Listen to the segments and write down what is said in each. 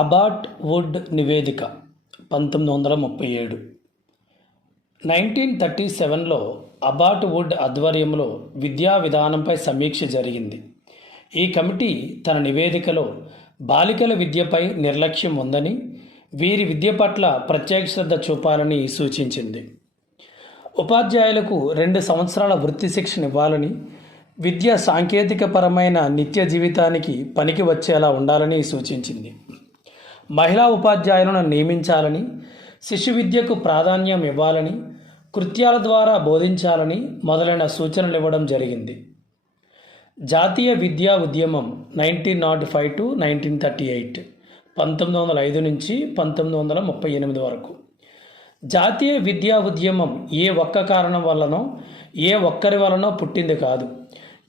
Abbott would నివేదిక 1937 1937లో Abbott would ఆధ్వర్యంలో విద్యా విధానంపై సమీక్ష జరిగింది. ఈ కమిటీ తన నివేదికలో బాలికల విద్యపై నిర్లక్ష్యం ఉందని, వీరి విద్య పట్ల ప్రత్యేక శ్రద్ధ చూపాలని సూచించింది. ఉపాధ్యాయులకు 2 సంవత్సరాల వృత్తి శిక్షణ ఇవ్వాలని, విద్య సాంకేతికపరమైన నిత్య జీవితానికి పనికి వచ్చేలా ఉండాలని సూచించింది. మహిళా ఉపాధ్యాయులను నియమించాలని, శిశు విద్యకు ప్రాధాన్యం ఇవ్వాలని, కృత్యాల ద్వారా బోధించాలని మొదలైన సూచనలు ఇవ్వడం జరిగింది. జాతీయ విద్యా ఉద్యమం 1905 to 1938 1905 నుంచి 1938 వరకు. జాతీయ విద్యా ఉద్యమం ఏ ఒక్క కారణం వల్లనో, ఏ ఒక్కరి వలనో పుట్టింది కాదు.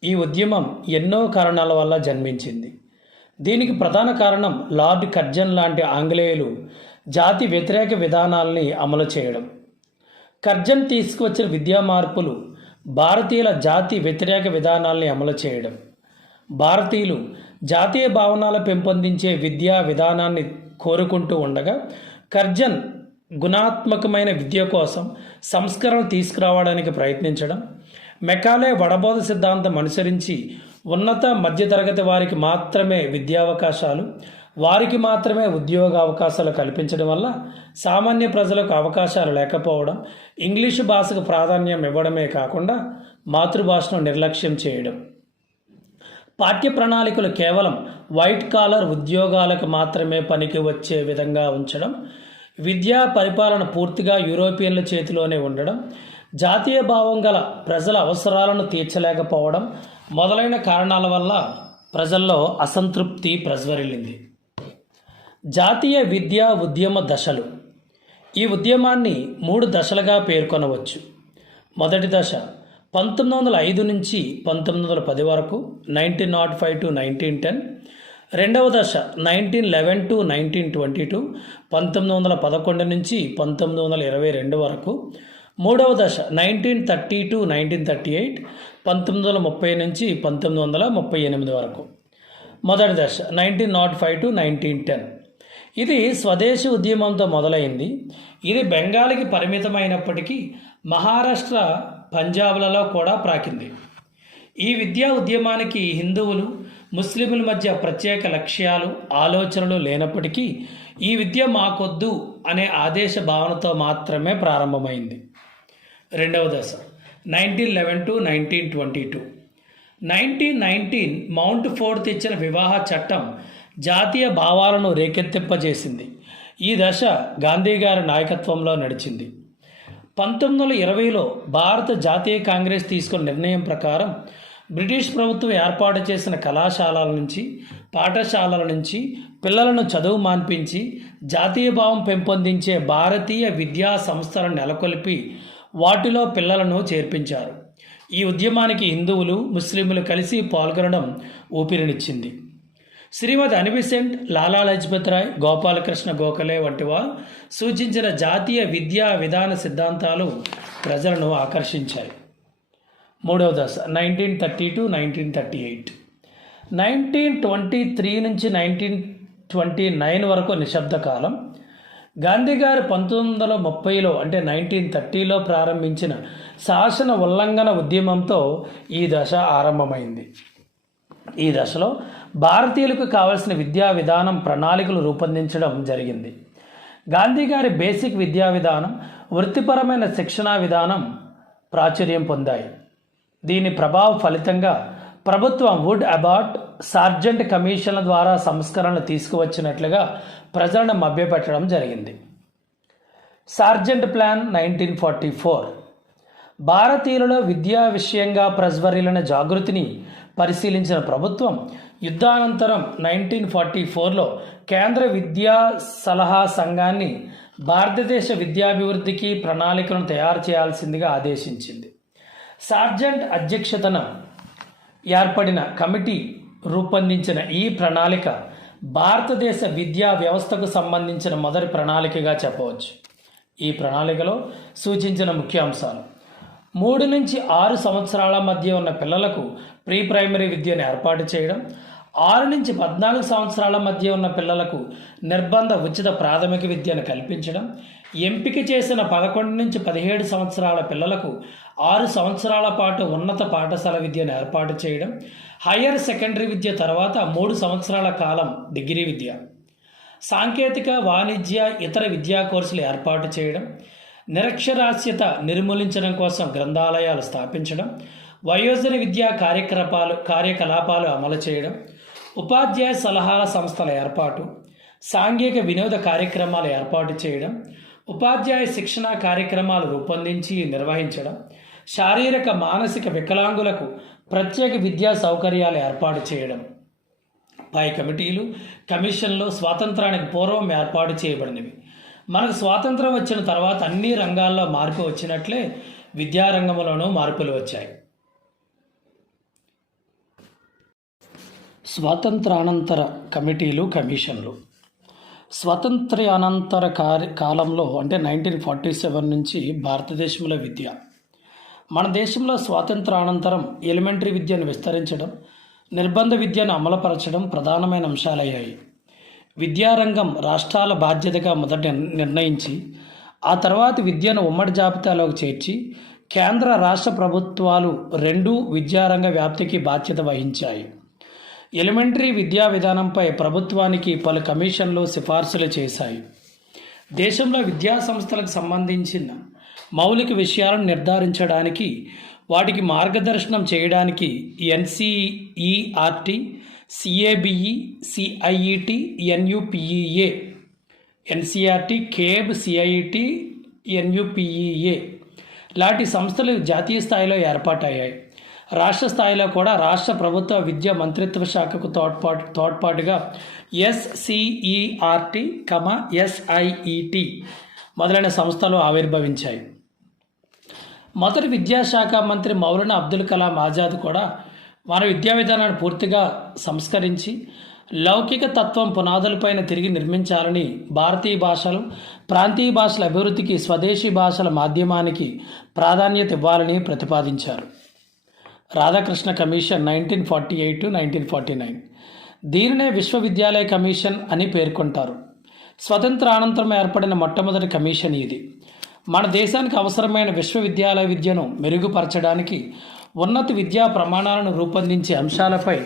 ఈ ఉద్యమం ఎన్నో కారణాల వల్ల జన్మించింది. దీనికి ప్రధాన కారణం లార్డ్ కర్జన్ లాంటి ఆంగ్లేయులు జాతి వ్యతిరేక విధానాల్ని అమలు చేయడం. కర్జన్ తీసుకువచ్చిన విద్యా మార్పులు భారతీయుల జాతి వ్యతిరేక విధానాల్ని అమలు చేయడం. భారతీయులు జాతీయ భావనాలు పెంపొందించే విద్యా విధానాన్ని కోరుకుంటూ ఉండగా, కర్జన్ గుణాత్మకమైన విద్య కోసం సంస్కరణలు తీసుకురావడానికి ప్రయత్నించడం, మెకాలే వడబోధ సిద్ధాంతం అనుసరించి ఉన్నత మధ్యతరగతి వారికి మాత్రమే విద్యావకాశాలు, వారికి మాత్రమే ఉద్యోగ అవకాశాలు కల్పించడం వల్ల సామాన్య ప్రజలకు అవకాశాలు లేకపోవడం, ఇంగ్లీషు భాషకు ప్రాధాన్యం ఇవ్వడమే కాకుండా మాతృభాషను నిర్లక్ష్యం చేయడం, పాఠ్య ప్రణాళికలు కేవలం వైట్ కాలర్ ఉద్యోగాలకు మాత్రమే పనికి వచ్చే విధంగా ఉంచడం, విద్యా పరిపాలన పూర్తిగా యూరోపియన్ల చేతిలోనే ఉండడం, జాతీయ భావం గల ప్రజల అవసరాలను తీర్చలేకపోవడం మొదలైన కారణాల వల్ల ప్రజల్లో అసంతృప్తి ప్రజ్వరిల్లింది. జాతీయ విద్యా ఉద్యమ దశలు. ఈ ఉద్యమాన్ని 3 దశలుగా పేర్కొనవచ్చు. మొదటి దశ 1905 నుంచి 1910 వరకు 1905 to 1910. రెండవ దశ 1911 to 1922 1911 నుంచి 1922 వరకు. మూడవ దశ 1930 to 1938 1930 నుంచి 1938 వరకు. మొదటి దశ 1905 to 1910. ఇది స్వదేశీ ఉద్యమంతో మొదలైంది. ఇది బెంగాల్కి పరిమితమైనప్పటికీ మహారాష్ట్ర, పంజాబ్లలో కూడా ప్రాకింది. ఈ విద్యా ఉద్యమానికి హిందువులు, ముస్లింల మధ్య ప్రత్యేక లక్ష్యాలు, ఆలోచనలు లేనప్పటికీ ఈ విద్య మాకొద్దు అనే ఆదేశ భావనతో మాత్రమే ప్రారంభమైంది. రెండవ దశ 1911 to 1922. 1919 మౌంట్ ఫోర్డ్ ఇచ్చిన వివాహ చట్టం జాతీయ భావాలను రేకెత్తింపజేసింది. ఈ దశ గాంధీ గారి నాయకత్వంలో నడిచింది. 1920లో భారత జాతీయ కాంగ్రెస్ తీసుకున్న నిర్ణయం ప్రకారం బ్రిటిష్ ప్రభుత్వం ఏర్పాటు చేసిన కళాశాలల నుంచి, పాఠశాలల నుంచి పిల్లలను చదువు మాన్పించి జాతీయ భావం పెంపొందించే భారతీయ విద్యా సంస్థలను నెలకొల్పి వాటిలో పిల్లలను చేర్పించారు. ఈ ఉద్యమానికి హిందువులు, ముస్లింలు కలిసి పాల్గొనడం ఊపిరినిచ్చింది. శ్రీమతి అని బెసెంట్, లాలా లజపత్ రాయ్, గోపాలకృష్ణ గోఖలే వంటి వారు సూచించిన జాతీయ విద్యా విధాన సిద్ధాంతాలు ప్రజలను ఆకర్షించాయి. మూడవ దశ 1930 to 1938. 1923 నుంచి 1929 వరకు నిశ్శబ్ద కాలం. గాంధీ గారు 1930లో అంటే 1930లో ప్రారంభించిన శాసన ఉల్లంఘన ఉద్యమంతో ఈ దశ ఆరంభమైంది. ఈ దశలో భారతీయులకు కావలసిన విద్యా విధానం ప్రణాళికలు రూపొందించడం జరిగింది. గాంధీ గారి బేసిక్ విద్యా విధానం, వృత్తిపరమైన శిక్షణా విధానం ప్రాచుర్యం పొందాయి. దీని ప్రభావ ఫలితంగా ప్రభుత్వం వుడ్, అబాట్, సార్జెంట్ కమిషన్ల ద్వారా సంస్కరణలు తీసుకువచ్చినట్లుగా ప్రజలను మభ్యపెట్టడం జరిగింది. Sergeant plan 1944. భారతీయులలో విద్యా విషయంగా ప్రజ్వరిల్లిన జాగృతిని పరిశీలించిన ప్రభుత్వం యుద్ధానంతరం 1944లో కేంద్ర విద్యా సలహా సంఘాన్ని భారతదేశ విద్యాభివృద్ధికి ప్రణాళికలను తయారు చేయాల్సిందిగా ఆదేశించింది. సార్జెంట్ అధ్యక్షతన ఏర్పడిన కమిటీ రూపొందించిన ఈ ప్రణాళిక భారతదేశ విద్యా వ్యవస్థకు సంబంధించిన మొదటి ప్రణాళికగా చెప్పవచ్చు. ఈ ప్రణాళికలో సూచించిన ముఖ్య అంశాలు: 3 నుంచి 6 సంవత్సరాల మధ్య ఉన్న పిల్లలకు ప్రీ ప్రైమరీ విద్యను ఏర్పాటు చేయడం, 6 నుంచి 14 సంవత్సరాల మధ్య ఉన్న పిల్లలకు నిర్బంధ ఉచిత ప్రాథమిక విద్యను కల్పించడం, ఎంపిక చేసిన 11 నుంచి 17 సంవత్సరాల పిల్లలకు 6 సంవత్సరాల పాటు ఉన్నత పాఠశాల విద్యను ఏర్పాటు చేయడం, హయ్యర్ సెకండరీ విద్య తర్వాత 3 సంవత్సరాల కాలం డిగ్రీ విద్య, సాంకేతిక, వాణిజ్య, ఇతర విద్యా కోర్సులు ఏర్పాటు చేయడం, నిరక్షరాస్యత నిర్మూలించడం కోసం గ్రంథాలయాలు స్థాపించడం, వయోజన విద్యా కార్యకలాపాలు అమలు చేయడం, ఉపాధ్యాయ సలహాల సంస్థల ఏర్పాటు, సాంఘిక వినోద కార్యక్రమాలు ఏర్పాటు చేయడం, ఉపాధ్యాయ శిక్షణ కార్యక్రమాలు రూపొందించి నిర్వహించడం, శారీరక మానసిక వికలాంగులకు ప్రత్యేక విద్యా సౌకర్యాలు ఏర్పాటు చేయడం. పై కమిటీలు, కమిషన్లు స్వాతంత్రానికి పూర్వం ఏర్పాటు చేయబడినవి. మనకు స్వాతంత్రం వచ్చిన తర్వాత అన్ని రంగాల్లో మార్పు వచ్చినట్లే విద్యారంగంలోనూ మార్పులు వచ్చాయి. స్వాతంత్రానంతర కమిటీలు, కమిషన్లు. స్వాతంత్ర్యానంతర కాలంలో అంటే 1947 నుంచి భారతదేశంలో విద్య. మన దేశంలో స్వాతంత్రానంతరం ఎలిమెంటరీ విద్యను విస్తరించడం, నిర్బంధ విద్యను అమలుపరచడం ప్రధానమైన అంశాలయ్యాయి. విద్యారంగం రాష్ట్రాల బాధ్యతగా మొదట నిర్ణయించి ఆ తర్వాత విద్యను ఉమ్మడి జాబితాలోకి చేర్చి కేంద్ర రాష్ట్ర ప్రభుత్వాలు రెండూ విద్యారంగ వ్యాప్తికి బాధ్యత వహించాయి. ఎలిమెంటరీ విద్యా విధానంపై ప్రభుత్వానికి పలు కమిషన్లు సిఫార్సులు చేశాయి. దేశంలో విద్యా సంస్థలకు సంబంధించిన మౌలిక విషయాలను నిర్ధారించడానికి, వాటికి మార్గదర్శనం చేయడానికి ఎన్సీఈఆర్టీ, సిఏబిఈ, సిఐఈటి, ఎన్యుపిఈఏ, ఎన్సీఆర్టీ, కేబ్, సిఐఈటి, ఎన్యుపిఈఏ లాంటి సంస్థలు జాతీయ స్థాయిలో ఏర్పాటయ్యాయి. రాష్ట్ర స్థాయిలో కూడా రాష్ట్ర ప్రభుత్వ విద్యా మంత్రిత్వ శాఖకు తోడ్పాటుగా ఎస్సీఈఆర్టీ, ఎస్ఐఈటి మొదలైన సంస్థలు ఆవిర్భవించాయి. మొదటి విద్యాశాఖ మంత్రి మౌలానా అబ్దుల్ కలాం ఆజాద్ కూడా మన విద్యా విధానాన్ని పూర్తిగా సంస్కరించి లౌకిక తత్వం పునాదులపైన తిరిగి నిర్మించాలని, భారతీయ భాషలు, ప్రాంతీయ భాషల అభివృద్ధికి స్వదేశీ భాషల మాధ్యమానికి ప్రాధాన్యత ఇవ్వాలని ప్రతిపాదించారు. రాధాకృష్ణ కమిషన్ 1948-1949. దీనినే విశ్వవిద్యాలయ కమిషన్ అని పేర్కొంటారు. స్వతంత్రానంతరం ఏర్పడిన మొట్టమొదటి కమిషన్ ఇది. మన దేశానికి అవసరమైన విశ్వవిద్యాలయ విద్యను మెరుగుపరచడానికి, ఉన్నత విద్యా ప్రమాణాలను రూపొందించే అంశాలపై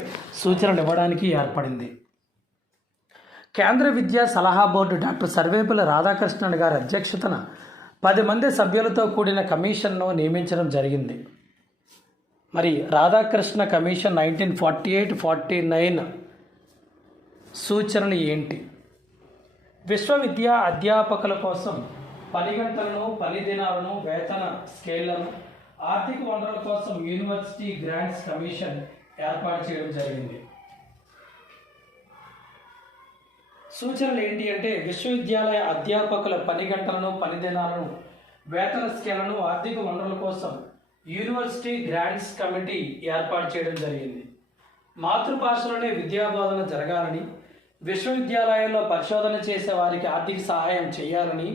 సూచనలు ఇవ్వడానికి ఏర్పడింది. కేంద్ర విద్యా సలహా బోర్డు డాక్టర్ సర్వేపల్లి రాధాకృష్ణన్ గారి అధ్యక్షతన 10 మంది సభ్యులతో కూడిన కమిషన్ను నియమించడం జరిగింది. మరి రాధాకృష్ణ కమిషన్ 1948-49 సూచనలు ఏంటి? విశ్వవిద్యా అధ్యాపకుల కోసం పని గంటలను, పని దినాలను, వేతన స్కేళ్లను, ఆర్థిక వనరుల కోసం యూనివర్సిటీ గ్రాంట్స్ కమిషన్ ఏర్పాటు చేయడం జరిగింది. సూచనలు ఏంటి అంటే విశ్వవిద్యాలయ అధ్యాపకుల పని గంటలను, పని దినాలను, వేతన స్కేళ్లను, ఆర్థిక వనరుల కోసం యూనివర్సిటీ గ్రాంట్స్ కమిటీ ఏర్పాటు చేయడం జరిగింది. మాతృభాషలోనే విద్యాబోధన జరగాలని, విశ్వవిద్యాలయాల్లో పరిశోధన చేసే వారికి ఆర్థిక సహాయం చేయాలని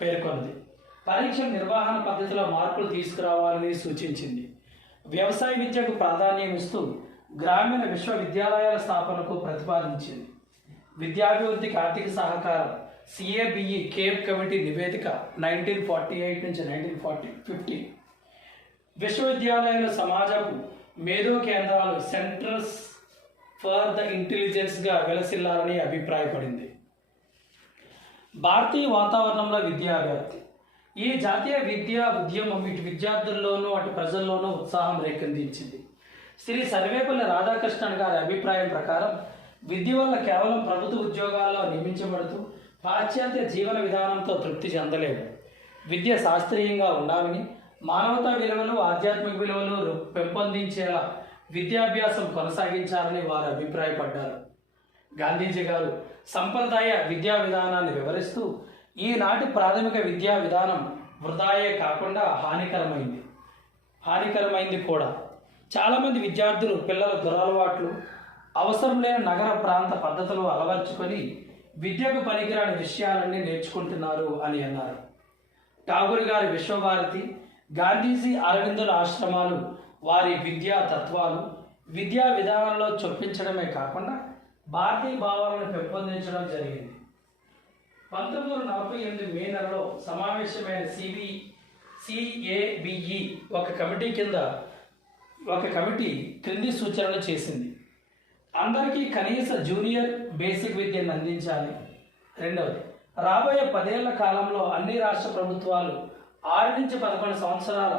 పేర్కొంది. పరీక్షల నిర్వహణ పద్ధతిలో మార్పులు తీసుకురావాలని సూచించింది. వ్యవసాయ విద్యకు ప్రాధాన్యం ఇస్తూ గ్రామీణ విశ్వవిద్యాలయాల స్థాపనకు ప్రతిపాదించింది. విద్యాభివృద్ధికి ఆర్థిక సహకారం సిఏబిఈ కేబ్ కమిటీ నివేదిక 1948-1950. విశ్వవిద్యాలయాల సమాజపు మేధో కేంద్రాలు సెంటర్స్ ఫర్ ద ఇంటెలిజెన్స్గా వెలసిల్లాలని అభిప్రాయపడింది. భారతీయ వాతావరణంలో విద్యా వ్యాప్తి. ఈ జాతీయ విద్యా ఉద్యమం ఇటు విద్యార్థుల్లోనూ అటు ప్రజల్లోనూ ఉత్సాహం రేకెత్తించింది. శ్రీ సర్వేపల్లి రాధాకృష్ణన్ గారి అభిప్రాయం ప్రకారం విద్య వల్ల కేవలం ప్రభుత్వ ఉద్యోగాల్లో నియమించబడుతూ పాశ్చాత్య జీవన విధానంతో తృప్తి చెందలేదు. విద్య శాస్త్రీయంగా ఉండాలని, మానవతా విలువలు, ఆధ్యాత్మిక విలువలు పెంపొందించేలా విద్యాభ్యాసం కొనసాగించాలని వారు అభిప్రాయపడ్డారు. గాంధీజీ గారు సంప్రదాయ విద్యా విధానాన్ని వివరిస్తూ ఈనాటి ప్రాథమిక విద్యా విధానం వృధాయే కాకుండా హానికరమైంది కూడా. చాలామంది విద్యార్థులు పిల్లల దురలవాట్లు, అవసరం లేని నగర ప్రాంత పద్ధతులు అలవర్చుకొని విద్యకు పనికిరాని విషయాలన్నీ నేర్చుకుంటున్నారు అని అన్నారు. ఠాగూర్ గారి విశ్వభారతి, గాంధీజీ, అరవిందుల ఆశ్రమాలు వారి విద్యా తత్వాలు విద్యా విధానంలో చొప్పించడమే కాకుండా భారతీయ భావాలను పెంపొందించడం జరిగింది. 1948 మే నెలలో సమావేశమైన CABE ఒక కమిటీ క్రింది సూచనలు చేసింది. అందరికీ కనీస జూనియర్ బేసిక్ విద్యను అందించాలి. రెండవది, రాబోయే 10 ఏళ్ల కాలంలో అన్ని రాష్ట్ర ప్రభుత్వాలు 6 నుంచి 11 సంవత్సరాల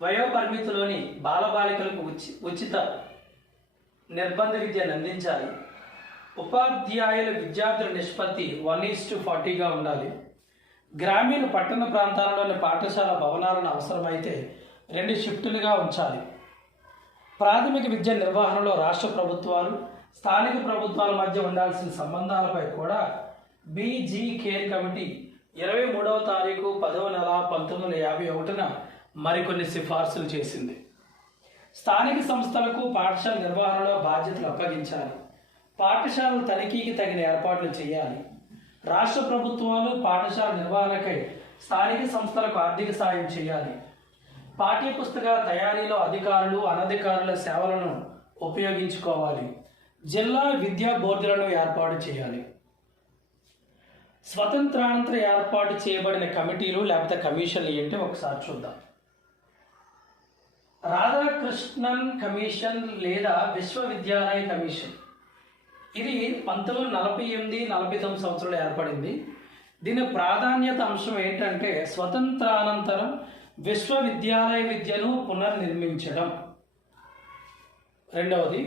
వయోపరిమితిలోని బాలబాలికలకు ఉచిత నిర్బంధ విద్యను అందించాలి. ఉపాధ్యాయుల విద్యార్థుల నిష్పత్తి 1:40గా ఉండాలి. గ్రామీణ పట్టణ ప్రాంతాలలోని పాఠశాల భవనాలను అవసరమైతే 2 షిఫ్టులుగా ఉంచాలి. ప్రాథమిక విద్య నిర్వహణలో రాష్ట్ర ప్రభుత్వాలు, స్థానిక ప్రభుత్వాల మధ్య ఉండాల్సిన సంబంధాలపై కూడా BG కేర్ కమిటీ 23వ తారీఖు 10వ నెల 1951న మరికొన్ని సిఫార్సులు చేసింది. స్థానిక సంస్థలకు పాఠశాల నిర్వహణలో బాధ్యతలు అప్పగించాలి. పాఠశాలల తనిఖీకి తగిన ఏర్పాట్లు చేయాలి. రాష్ట్ర ప్రభుత్వాలు పాఠశాల నిర్వహణకై స్థానిక సంస్థలకు ఆర్థిక సాయం చేయాలి. పాఠ్యపుస్తకాల తయారీలో అధికారులు, అనధికారుల సేవలను ఉపయోగించుకోవాలి. జిల్లా విద్యా బోర్డులను ఏర్పాటు చేయాలి. స్వతంత్రానంతర ఏర్పాటు చేయబడిన కమిటీలు లేకపోతే కమిషన్లు ఏంటి ఒకసారి చూద్దాం. రాధాకృష్ణన్ కమిషన్ లేదా విశ్వవిద్యాలయ కమిషన్, ఇది 1948-49 సంవత్సరంలో ఏర్పడింది. దీని ప్రాధాన్యత అంశం ఏంటంటే స్వతంత్రానంతరం విశ్వవిద్యాలయ విద్యను పునర్నిర్మించడం. రెండవది,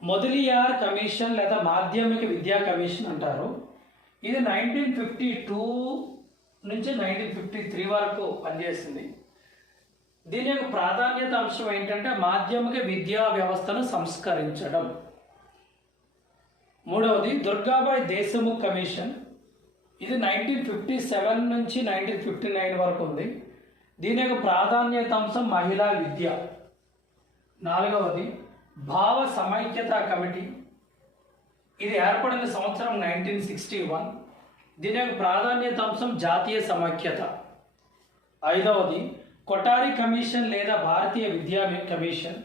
మొదలియార్ కమిషన్ లేదా మాధ్యమిక విద్యా కమిషన్ అంటారు. ఇది 1952 నుంచి 1953 వరకు పనిచేసింది. దీని యొక్క ప్రాధాన్యత అంశం ఏంటంటే మాధ్యమిక విద్యా వ్యవస్థను సంస్కరించడం. మూడవది, దుర్గాబాయ్ దేశముఖ్ కమిషన్, ఇది 1957 నుంచి 1959 వరకు ఉంది. దీని యొక్క ప్రాధాన్యత అంశం మహిళా విద్య. నాలుగవది, భావ సమైక్యత కమిటీ, ఇది ఏర్పడిన సంవత్సరం 1961. దీని యొక్క ప్రాధాన్యత అంశం జాతీయ సమైక్యత. ఐదవది, కొఠారి కమిషన్ లేదా భారతీయ విద్యా కమిషన్,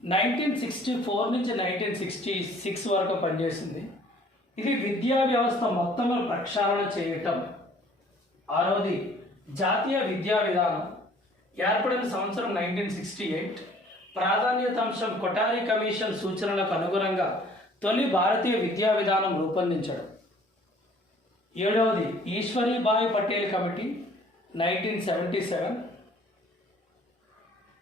1964 నుంచి 1966 వరకు పనిచేసింది. ఇది విద్యా వ్యవస్థ మొత్తం ప్రక్షాళన చేయటం. ఆరవది, జాతీయ విద్యా విధానం, ఏర్పడిన సంవత్సరం 1968. ప్రాధాన్యత అంశం కొఠారి కమిషన్ సూచనలకు అనుగుణంగా తొలి భారతీయ విద్యా విధానం రూపొందించడం. ఏడవది, ఈశ్వరీబాయి పటేల్ కమిటీ, 1977.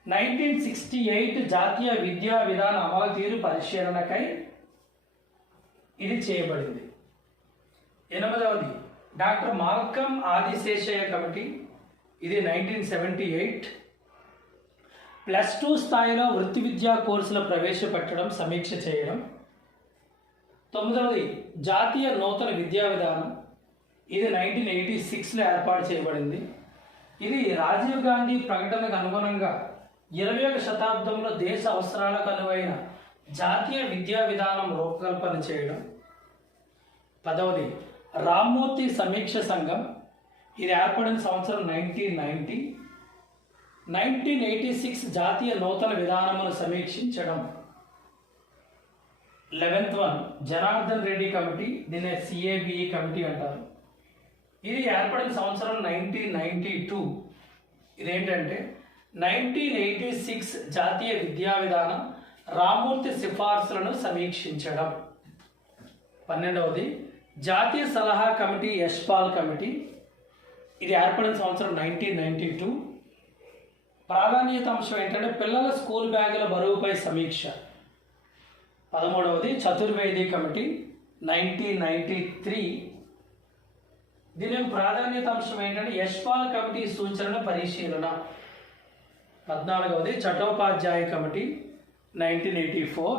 1968 జాతీయ విద్యా విధాన అమలు తీరు పరిశీలనకై ఇది చేయబడింది. ఎనిమిదవది, డాక్టర్ మాల్కమ్ ఆదిశేషయ్య కమిటీ, ఇది 1978. +2 స్థాయిలో వృత్తి విద్యా కోర్సుల ప్రవేశపెట్టడం, సమీక్ష చేయడం. తొమ్మిదవది, జాతీయ నూతన విద్యా విధానం, ఇది 1986లో ఏర్పాటు చేయబడింది. ఇది రాజీవ్ గాంధీ ప్రకటనకు అనుగుణంగా 21వ శతాబ్దంలో దేశ అవసరాలకు అనువైన జాతీయ విద్యా విధానం రూపకల్పన చేయడం. 10వది, రామ్మూర్తి సమీక్ష సంఘం, ఇది ఏర్పడిన సంవత్సరం 1990. 1986 జాతీయ నూతన విధానమును సమీక్షించడం. 11th one, Janardhan Reddy committee, దీన్ని CABE కమిటీ అంటారు. ఇది ఏర్పడిన సంవత్సరం 1992. ఇదేంటంటే 1986 జాతీయ విద్యా విధానం రామ్మూర్తి సిఫార్సులను సమీక్షించడం. 12వది, జాతీయ సలహా కమిటీ, యశ్పాల్ కమిటీ, ఇది ఏర్పడిన సంవత్సరం 1992. ప్రాధాన్యత అంశం ఏంటంటే పిల్లల స్కూల్ బ్యాగుల బరువుపై సమీక్ష. 13వది, చతుర్వేది కమిటీ, 1993. దీని ప్రాధాన్యత అంశం ఏంటంటే యశ్పాల్ కమిటీ సూచనల పరిశీలన. 14వది, చట్టోపాధ్యాయ కమిటీ, 1984,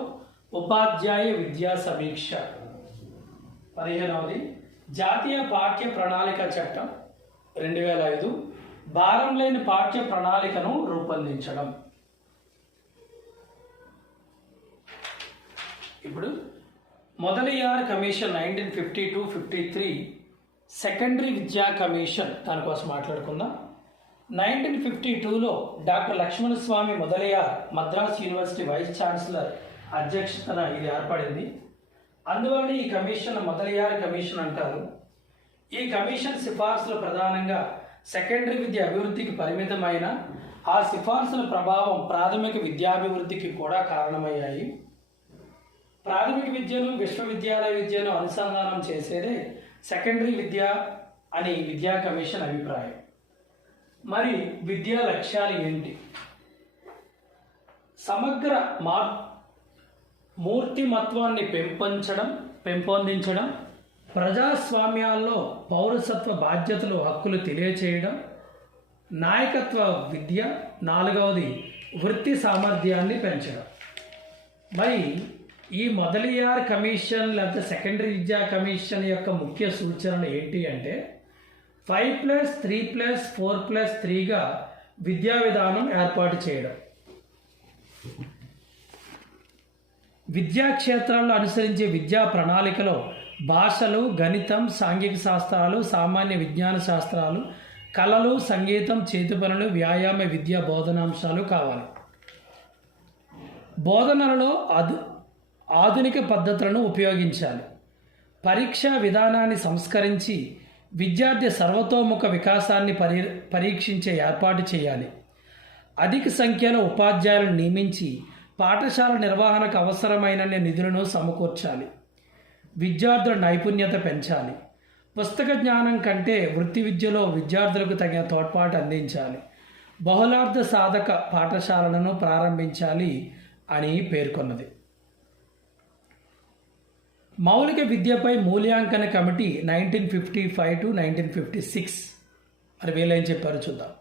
ఉపాధ్యాయ విద్యా సమీక్ష. 15వది, జాతీయ పాఠ్య ప్రణాళిక చట్టం 2005, భారం లేని పాఠ్య ప్రణాళికను రూపొందించడం. ఇప్పుడు మొదలియార్ కమిషన్ 1952-53, సెకండరీ విద్యా కమిషన్, దానికోసం మాట్లాడుకుందాం. 1952లో doctor Lakshmanaswami Mudaliar Madras university vice chancellor అధ్యక్షతన ఇది ఏర్పడింది. అందువలన ఈ కమిషన్ మొదలయార్ కమిషన్ అంటారు. ఈ కమిషన్ సిఫార్సులు ప్రధానంగా సెకండరీ విద్య అభివృద్ధికి పరిమితమైన ఆ సిఫార్సుల ప్రభావం ప్రాథమిక విద్యాభివృద్ధికి కూడా కారణమయ్యాయి. ప్రాథమిక విద్యను విశ్వవిద్యాలయ విద్యను అనుసంధానం చేసేదే సెకండరీ విద్య అని విద్యా కమిషన్ అభిప్రాయం. మరి విద్యా లక్ష్యాలు ఏంటి? సమగ్ర మూర్తిమత్వాన్ని పెంపొందించడం, ప్రజాస్వామ్యాల్లో పౌరసత్వ బాధ్యతలు హక్కులు తెలియచేయడం, నాయకత్వ విద్య, 4వది వృత్తి సామర్థ్యాన్ని పెంచడం. మరి ఈ మొదలియార్ కమిషన్ లేకపోతే సెకండరీ విద్యా కమిషన్ యొక్క ముఖ్య సూచనలు ఏంటి అంటే 5+3+4+3గా విద్యా విధానం ఏర్పాటు చేయడం, విద్యా క్షేత్రాల్లో అనుసరించే విద్యా ప్రణాళికలో భాషలు, గణితం, సాంఘిక శాస్త్రాలు, సామాన్య విజ్ఞాన శాస్త్రాలు, కళలు, సంగీతం, చేతి పనులు, వ్యాయామ విద్యా బోధనాంశాలు కావాలి. బోధనలలో ఆధునిక పద్ధతులను ఉపయోగించాలి. పరీక్షా విధానాన్ని సంస్కరించి విద్యార్థి సర్వతోముఖ వికాసాన్ని పరీక్షించే ఏర్పాటు చేయాలి. అధిక సంఖ్యలో ఉపాధ్యాయులను నియమించి పాఠశాల నిర్వహణకు అవసరమైన నిధులను సమకూర్చాలి. విద్యార్థుల నైపుణ్యత పెంచాలి. పుస్తక జ్ఞానం కంటే వృత్తి విద్యలో విద్యార్థులకు తగిన తోడ్పాటు అందించాలి. బహుళార్థ సాధక పాఠశాలలను ప్రారంభించాలి అని పేర్కొన్నది. మౌలిక విద్యపై మూల్యాంకన కమిటీ 1955 to 1956 మరి వీళ్ళేం చెప్పారు చూద్దాం.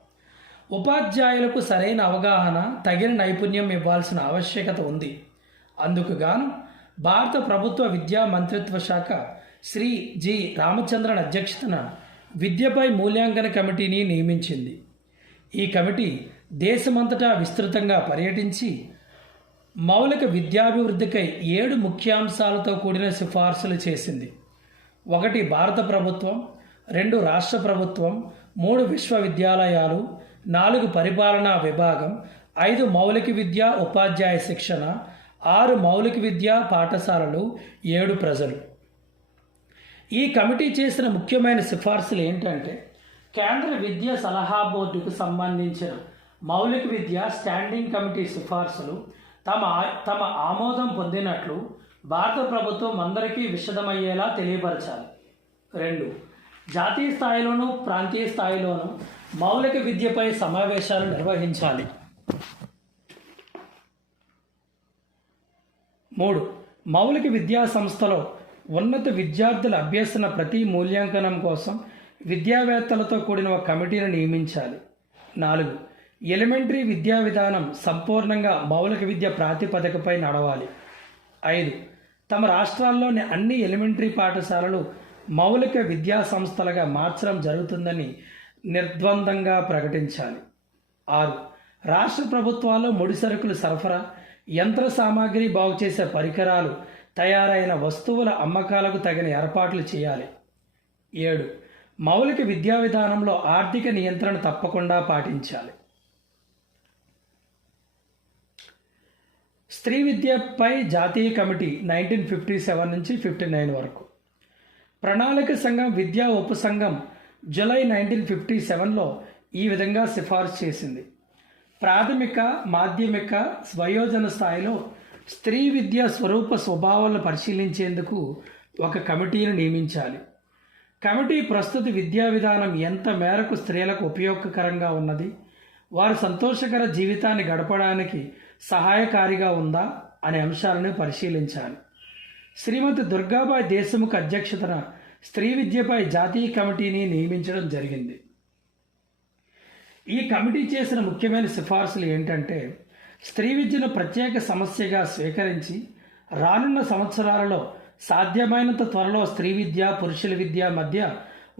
ఉపాధ్యాయులకు సరైన అవగాహన, తగిన నైపుణ్యం ఇవ్వాల్సిన ఆవశ్యకత ఉంది. అందుకు గాను భారత ప్రభుత్వ విద్యా మంత్రిత్వ శాఖ శ్రీ జి రామచంద్రన్ అధ్యక్షతన విద్యపై మూల్యాంకన కమిటీని నియమించింది. ఈ కమిటీ దేశమంతటా విస్తృతంగా పర్యటించి మౌలిక విద్యాభివృద్ధికై 7 ముఖ్యాంశాలతో కూడిన సిఫార్సులు చేసింది. 1 భారత ప్రభుత్వం, 2 రాష్ట్ర ప్రభుత్వం, 3 విశ్వవిద్యాలయాలు, 4 పరిపాలనా విభాగం, 5 మౌలిక విద్యా ఉపాధ్యాయ శిక్షణ, 6 మౌలిక విద్యా పాఠశాలలు, 7 ప్రజలు. ఈ కమిటీ చేసిన ముఖ్యమైన సిఫార్సులు ఏంటంటే కేంద్ర విద్యా సలహా బోర్డుకు సంబంధించిన మౌలిక విద్య స్టాండింగ్ కమిటీ సిఫార్సులు తమ ఆమోదం పొందినట్లు భారత ప్రభుత్వం అందరికీ విశదమయ్యేలా తెలియపరచాలి. 2 జాతీయ స్థాయిలోనూ ప్రాంతీయ స్థాయిలోనూ మౌలిక విద్యపై సమావేశాలు నిర్వహించాలి. 3 మౌలిక విద్యా సంస్థలో ఉన్నత విద్యార్థుల అభ్యసన ప్రతి మూల్యాంకనం కోసం విద్యావేత్తలతో కూడిన ఒక కమిటీని నియమించాలి. 4 ఎలిమెంటరీ విద్యా విధానం సంపూర్ణంగా మౌలిక విద్య ప్రాతిపదికపై నడవాలి. 5 తమ రాష్ట్రాల్లోని అన్ని ఎలిమెంటరీ పాఠశాలలు మౌలిక విద్యా సంస్థలుగా మార్చడం జరుగుతుందని నిర్ద్వందంగా ప్రకటించాలి. 6 రాష్ట్ర ప్రభుత్వాలు ముడి సరుకులు సరఫరా, యంత్ర సామాగ్రి బాగు చేసే పరికరాలు, తయారైన వస్తువుల అమ్మకాలకు తగిన ఏర్పాట్లు చేయాలి. 7 మౌలిక విద్యా విధానంలో ఆర్థిక నియంత్రణ తప్పకుండా పాటించాలి. స్త్రీ విద్యపై జాతీయ కమిటీ 1957 నుంచి 59 వరకు. ప్రణాళిక సంఘం విద్యా ఉపసంఘం జూలై 1957లో ఈ విధంగా సిఫార్సు చేసింది. ప్రాథమిక, మాధ్యమిక, స్వయోజన స్థాయిలో స్త్రీ విద్య స్వరూప స్వభావాలను పరిశీలించేందుకు ఒక కమిటీని నియమించాలి. కమిటీ ప్రస్తుత విద్యా విధానం ఎంత మేరకు స్త్రీలకు ఉపయోగకరంగా ఉన్నది, వారు సంతోషకర జీవితాన్ని గడపడానికి సహాయకారిగా ఉందా అనే అంశాలను పరిశీలించాలి. శ్రీమతి దుర్గాబాయ్ దేశముఖ్ అధ్యక్షతన స్త్రీ విద్యపై జాతీయ కమిటీని నియమించడం జరిగింది. ఈ కమిటీ చేసిన ముఖ్యమైన సిఫార్సులు ఏంటంటే స్త్రీ విద్యను ప్రత్యేక సమస్యగా స్వీకరించి రానున్న సంవత్సరాలలో సాధ్యమైనంత త్వరలో స్త్రీ విద్య, పురుషుల విద్య మధ్య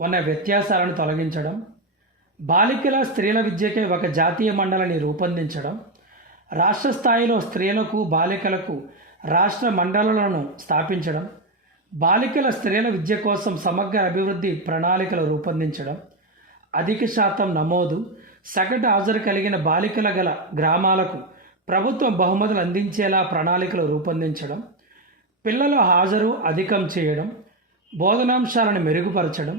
ఉన్న వ్యత్యాసాలను తొలగించడం, బాలికల స్త్రీల విద్యకై ఒక జాతీయ మండలిని రూపొందించడం, రాష్ట్ర స్థాయిలో స్త్రీలకు, బాలికలకు రాష్ట్ర మండలాలను స్థాపించడం, బాలికల స్త్రీల విద్య కోసం సమగ్ర అభివృద్ధి ప్రణాళికలు రూపొందించడం, అధిక శాతం నమోదు, సగటు హాజరు కలిగిన బాలికల గల గ్రామాలకు ప్రభుత్వం బహుమతులు అందించేలా ప్రణాళికలు రూపొందించడం, పిల్లల హాజరు అధికం చేయడం, బోధనాంశాలను మెరుగుపరచడం,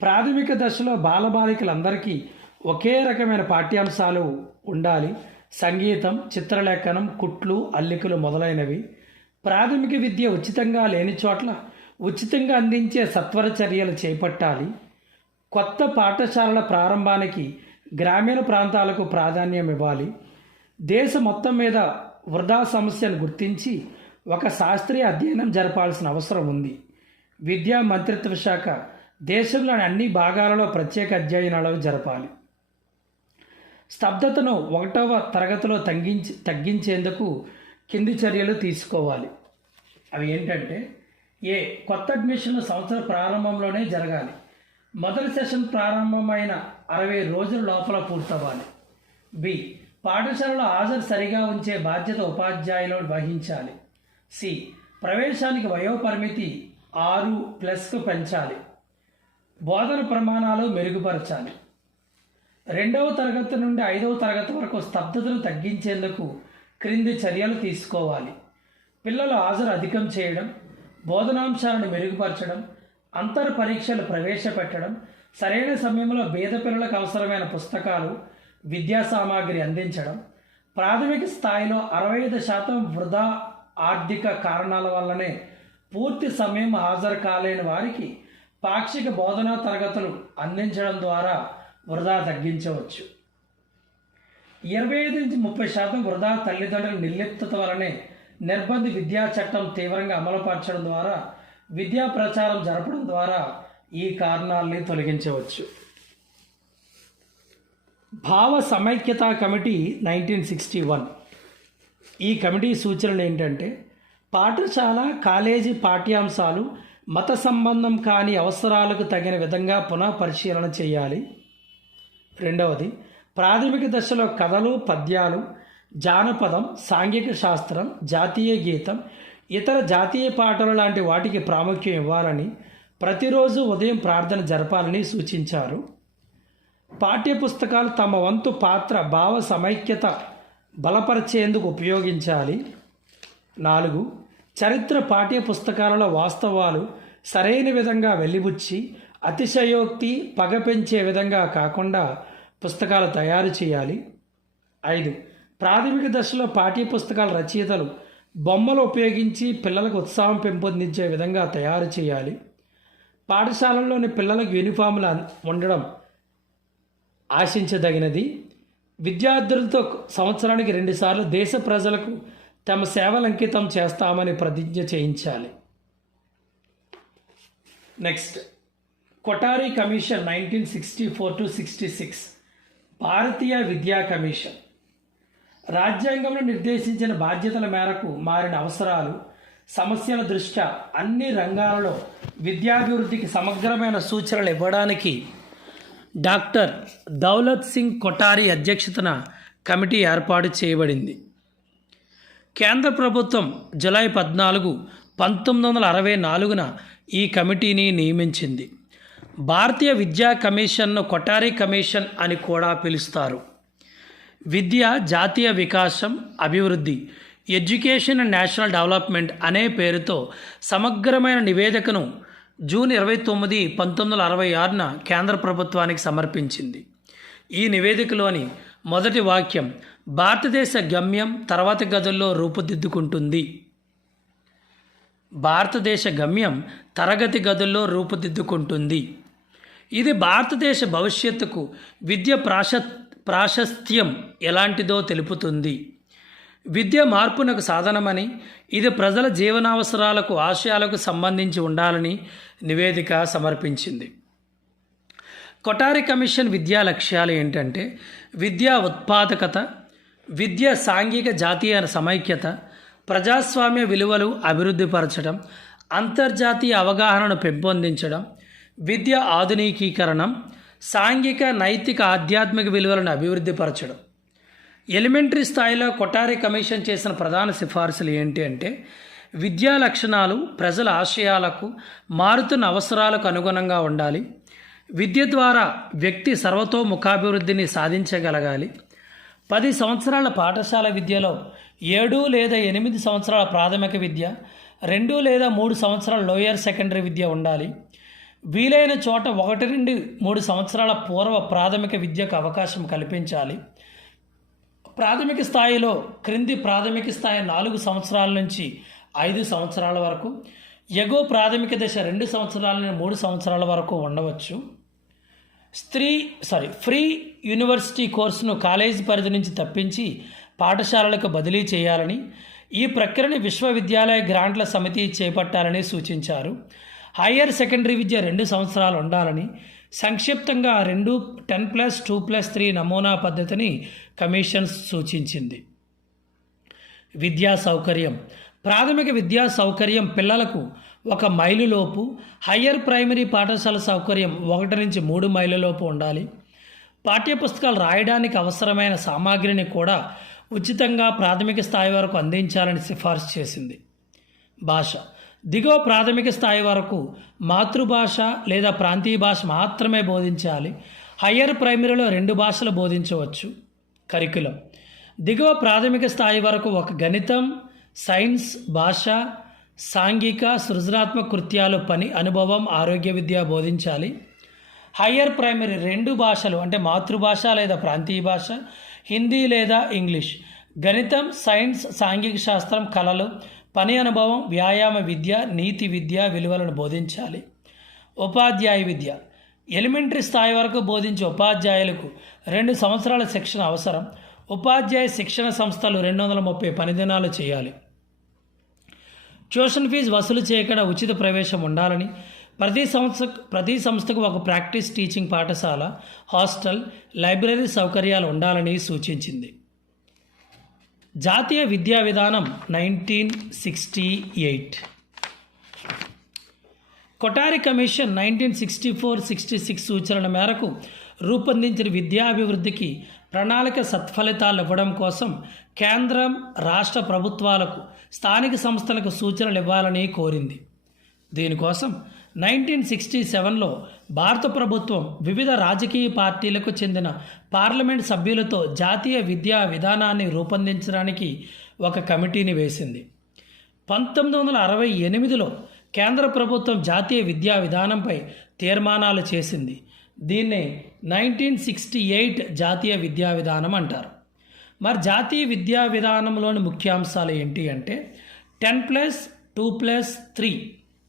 ప్రాథమిక దశలో బాలబాలికలందరికీ ఒకే రకమైన పాఠ్యాంశాలు ఉండాలి, సంగీతం, చిత్రలేఖనం, కుట్లు, అల్లికలు మొదలైనవి, ప్రాథమిక విద్య ఉచితంగా లేని చోట్ల ఉచితంగా అందించే సత్వర చర్యలు చేపట్టాలి, కొత్త పాఠశాలల ప్రారంభానికి గ్రామీణ ప్రాంతాలకు ప్రాధాన్యం ఇవ్వాలి, దేశం మొత్తం మీద వృధా సమస్యను గుర్తించి ఒక శాస్త్రీయ అధ్యయనం జరపాల్సిన అవసరం ఉంది. విద్యా మంత్రిత్వ శాఖ దేశంలోని అన్ని భాగాలలో ప్రత్యేక అధ్యయనాలు జరపాలి. స్తబ్దతను 1వ తరగతిలో తగ్గించేందుకు కింది చర్యలు తీసుకోవాలి. అవి ఏంటంటే, కొత్త అడ్మిషన్లు సంవత్సర ప్రారంభంలోనే జరగాలి. మొదటి సెషన్ ప్రారంభమైన 60 రోజుల లోపల పూర్తవ్వాలి. బి. పాఠశాలలో హాజరు సరిగా ఉంచే బాధ్యత ఉపాధ్యాయులు వహించాలి. సి. ప్రవేశానికి వయోపరిమితి 6+కు పెంచాలి. బోధన ప్రమాణాలు మెరుగుపరచాలి. 2వ తరగతి నుండి 5వ తరగతి వరకు స్తబ్దతను తగ్గించేందుకు క్రింది చర్యలు తీసుకోవాలి. పిల్లల హాజరు అధికం చేయడం, బోధనాంశాలను మెరుగుపరచడం, అంతర్ పరీక్షలు ప్రవేశపెట్టడం, సరైన సమయంలో పేద పిల్లలకు అవసరమైన పుస్తకాలు, విద్యా సామాగ్రి అందించడం, ప్రాథమిక స్థాయిలో 65% వృధా ఆర్థిక కారణాల వల్లనే పూర్తి సమయం హాజరు కాలేని వారికి పాక్షిక బోధనా తరగతులు అందించడం ద్వారా వృధా తగ్గించవచ్చు. 25-30% వృధా తల్లిదండ్రుల నిర్లిప్తత వలనే నిర్బంధ విద్యా చట్టం తీవ్రంగా అమలుపరచడం ద్వారా, విద్యా ప్రచారం జరపడం ద్వారా ఈ కారణాలని తొలగించవచ్చు. భావ సమైక్యతా కమిటీ 1961. ఈ కమిటీ సూచనలు ఏంటంటే, పాఠశాల, కాలేజీ పాఠ్యాంశాలు మత సంబంధం కాని అవసరాలకు తగిన విధంగా పునః పరిశీలన చేయాలి. 2వది, ప్రాథమిక దశలో కథలు, పద్యాలు, జానపదం, సాంఘిక శాస్త్రం, జాతీయ గీతం, ఇతర జాతీయ పాటలు లాంటి వాటికి ప్రాముఖ్యం ఇవ్వాలని, ప్రతిరోజు ఉదయం ప్రార్థన జరపాలని సూచించారు. పాఠ్యపుస్తకాలు తమ వంతు పాత్ర భావ సమైక్యత బలపరిచేందుకు ఉపయోగించాలి. 4. చరిత్ర పాఠ్యపుస్తకాలలో వాస్తవాలు సరైన విధంగా వెలిబుచ్చి అతిశయోక్తి, పగ పెంచే విధంగా కాకుండా పుస్తకాలు తయారు చేయాలి. 5. ప్రాథమిక దశలో పాఠ్యపుస్తకాల రచయితలు బొమ్మలు ఉపయోగించి పిల్లలకు ఉత్సాహం పెంపొందించే విధంగా తయారు చేయాలి. పాఠశాలల్లోని పిల్లలకు యూనిఫామ్లు ఉండడం ఆశించదగినది. విద్యార్థులతో సంవత్సరానికి 2 సార్లు దేశ ప్రజలకు తమ సేవలు అంకితం చేస్తామని ప్రతిజ్ఞ చేయించాలి. Next, Kothari commission 1964-66. భారతీయ విద్యా కమిషన్ రాజ్యాంగంలో నిర్దేశించిన బాధ్యతల మేరకు మారిన అవసరాలు, సమస్యల దృష్ట్యా అన్ని రంగాలలో విద్యాభివృద్ధికి సమగ్రమైన సూచనలు ఇవ్వడానికి డాక్టర్ దౌలత్ సింగ్ కొఠారి అధ్యక్షతన కమిటీ ఏర్పాటు చేయబడింది. కేంద్ర ప్రభుత్వం జూలై 14, 1964న ఈ కమిటీని నియమించింది. భారతీయ విద్యా కమిషన్ను కొఠారి కమిషన్ అని కూడా పిలుస్తారు. విద్య, జాతీయ వికాసం, అభివృద్ధి, ఎడ్యుకేషన్ అండ్ నేషనల్ డెవలప్మెంట్ అనే పేరుతో సమగ్రమైన నివేదికను జూన్ 29, 1966న కేంద్ర ప్రభుత్వానికి సమర్పించింది. ఈ నివేదికలోని మొదటి వాక్యం భారతదేశ గమ్యం తర్వాతి గదుల్లో రూపుదిద్దుకుంటుంది. భారతదేశ గమ్యం తరగతి గదుల్లో రూపుదిద్దుకుంటుంది. ఇది భారతదేశ భవిష్యత్తుకు విద్య ప్రాశస్త్యం ఎలాంటిదో తెలుపుతుంది. విద్య మార్పునకు సాధనమని, ఇది ప్రజల జీవనావసరాలకు, ఆశయాలకు సంబంధించి ఉండాలని నివేదిక సమర్పించింది. కొఠారి కమిషన్ విద్యా లక్ష్యాలు ఏంటంటే, విద్యా ఉత్పాదకత, విద్య సాంఘిక జాతీయ సమైక్యత, ప్రజాస్వామ్య విలువలు అభివృద్ధిపరచడం, అంతర్జాతీయ అవగాహనను పెంపొందించడం, విద్య ఆధునికీకరణం, సాంఘిక, నైతిక, ఆధ్యాత్మిక విలువలను అభివృద్ధిపరచడం. ఎలిమెంటరీ స్థాయిలో కొఠారి కమిషన్ చేసిన ప్రధాన సిఫార్సులు ఏంటి అంటే, విద్యా లక్షణాలు ప్రజల ఆశయాలకు, మారుతున్న అవసరాలకు అనుగుణంగా ఉండాలి. విద్య ద్వారా వ్యక్తి సర్వతోముఖాభివృద్ధిని సాధించగలగాలి. 10 సంవత్సరాల పాఠశాల విద్యలో 7 లేదా 8 సంవత్సరాల ప్రాథమిక విద్య, 2 లేదా 3 సంవత్సరాల లోయర్ సెకండరీ విద్య ఉండాలి. వీలైన చోట 1 నుండి 3 సంవత్సరాల పూర్వ ప్రాథమిక విద్యకు అవకాశం కల్పించాలి. ప్రాథమిక స్థాయిలో క్రింది ప్రాథమిక స్థాయి 4 సంవత్సరాల నుంచి 5 సంవత్సరాల వరకు, ఎగువ ప్రాథమిక దశ 2 సంవత్సరాల నుండి 3 సంవత్సరాల వరకు ఉండవచ్చు. ఫ్రీ యూనివర్సిటీ కోర్సును కాలేజీ పరిధి నుంచి తప్పించి పాఠశాలలకు బదిలీ చేయాలని, ఈ ప్రక్రియను విశ్వవిద్యాలయ గ్రాంట్ల సమితి చేపట్టాలని సూచించారు. హయ్యర్ సెకండరీ విద్య 2 సంవత్సరాలు ఉండాలని, సంక్షిప్తంగా 10+2+3 నమూనా పద్ధతిని కమిషన్ సూచించింది. విద్యా సౌకర్యం. ప్రాథమిక విద్యా సౌకర్యం పిల్లలకు 1 మైలులోపు, హయ్యర్ ప్రైమరీ పాఠశాల సౌకర్యం 1 నుంచి 3 మైళ్ళలోపు ఉండాలి. పాఠ్యపుస్తకాలు రాయడానికి అవసరమైన సామాగ్రిని కూడా ఉచితంగా ప్రాథమిక స్థాయి వరకు అందించాలని సిఫార్సు చేసింది. భాష. దిగువ ప్రాథమిక స్థాయి వరకు మాతృభాష లేదా ప్రాంతీయ భాష మాత్రమే బోధించాలి. హయ్యర్ ప్రైమరీలో 2 భాషలు బోధించవచ్చు. కరికులం. దిగువ ప్రాథమిక స్థాయి వరకు 1 గణితం, సైన్స్, భాష, సాంఘిక, సృజనాత్మక కృత్యాలు, పని అనుభవం, ఆరోగ్య విద్య బోధించాలి. హయ్యర్ ప్రైమరీ 2 భాషలు అంటే మాతృభాష లేదా ప్రాంతీయ భాష, హిందీ లేదా ఇంగ్లీష్, గణితం, సైన్స్, సాంఘిక శాస్త్రం, కళలు, పని అనుభవం, వ్యాయామ విద్య, నీతి విద్య, విలువలను బోధించాలి. ఉపాధ్యాయ విద్య. ఎలిమెంటరీ స్థాయి వరకు బోధించే ఉపాధ్యాయులకు 2 సంవత్సరాల శిక్షణ అవసరం. ఉపాధ్యాయ శిక్షణ సంస్థలు 230 పని దినాలు చేయాలి. ట్యూషన్ ఫీజు వసూలు చేయకుండా ఉచిత ప్రవేశం ఉండాలని, ప్రతి సంస్థకు 1 ప్రాక్టీస్ టీచింగ్ పాఠశాల, హాస్టల్, లైబ్రరీ సౌకర్యాలు ఉండాలని సూచించింది. జాతీయ విద్యా విధానం 1968. కొఠారి కమిషన్ 1964-66 సూచనల మేరకు రూపొందించిన విద్యాభివృద్ధికి ప్రణాళిక సత్ఫలితాలు ఇవ్వడం కోసం కేంద్రం, రాష్ట్ర ప్రభుత్వాలకు, స్థానిక సంస్థలకు సూచనలు ఇవ్వాలని కోరింది. దీనికోసం 1967లో భారత ప్రభుత్వం వివిధ రాజకీయ పార్టీలకు చెందిన పార్లమెంట్ సభ్యులతో జాతీయ విద్యా విధానాన్ని రూపొందించడానికి ఒక కమిటీని వేసింది. 1968లో కేంద్ర ప్రభుత్వం జాతీయ విద్యా విధానంపై తీర్మానాలు చేసింది. దీన్నే 1968 జాతీయ విద్యా విధానం అంటారు. మరి జాతీయ విద్యా విధానంలోని ముఖ్యాంశాలు ఏంటి అంటే 10+2+3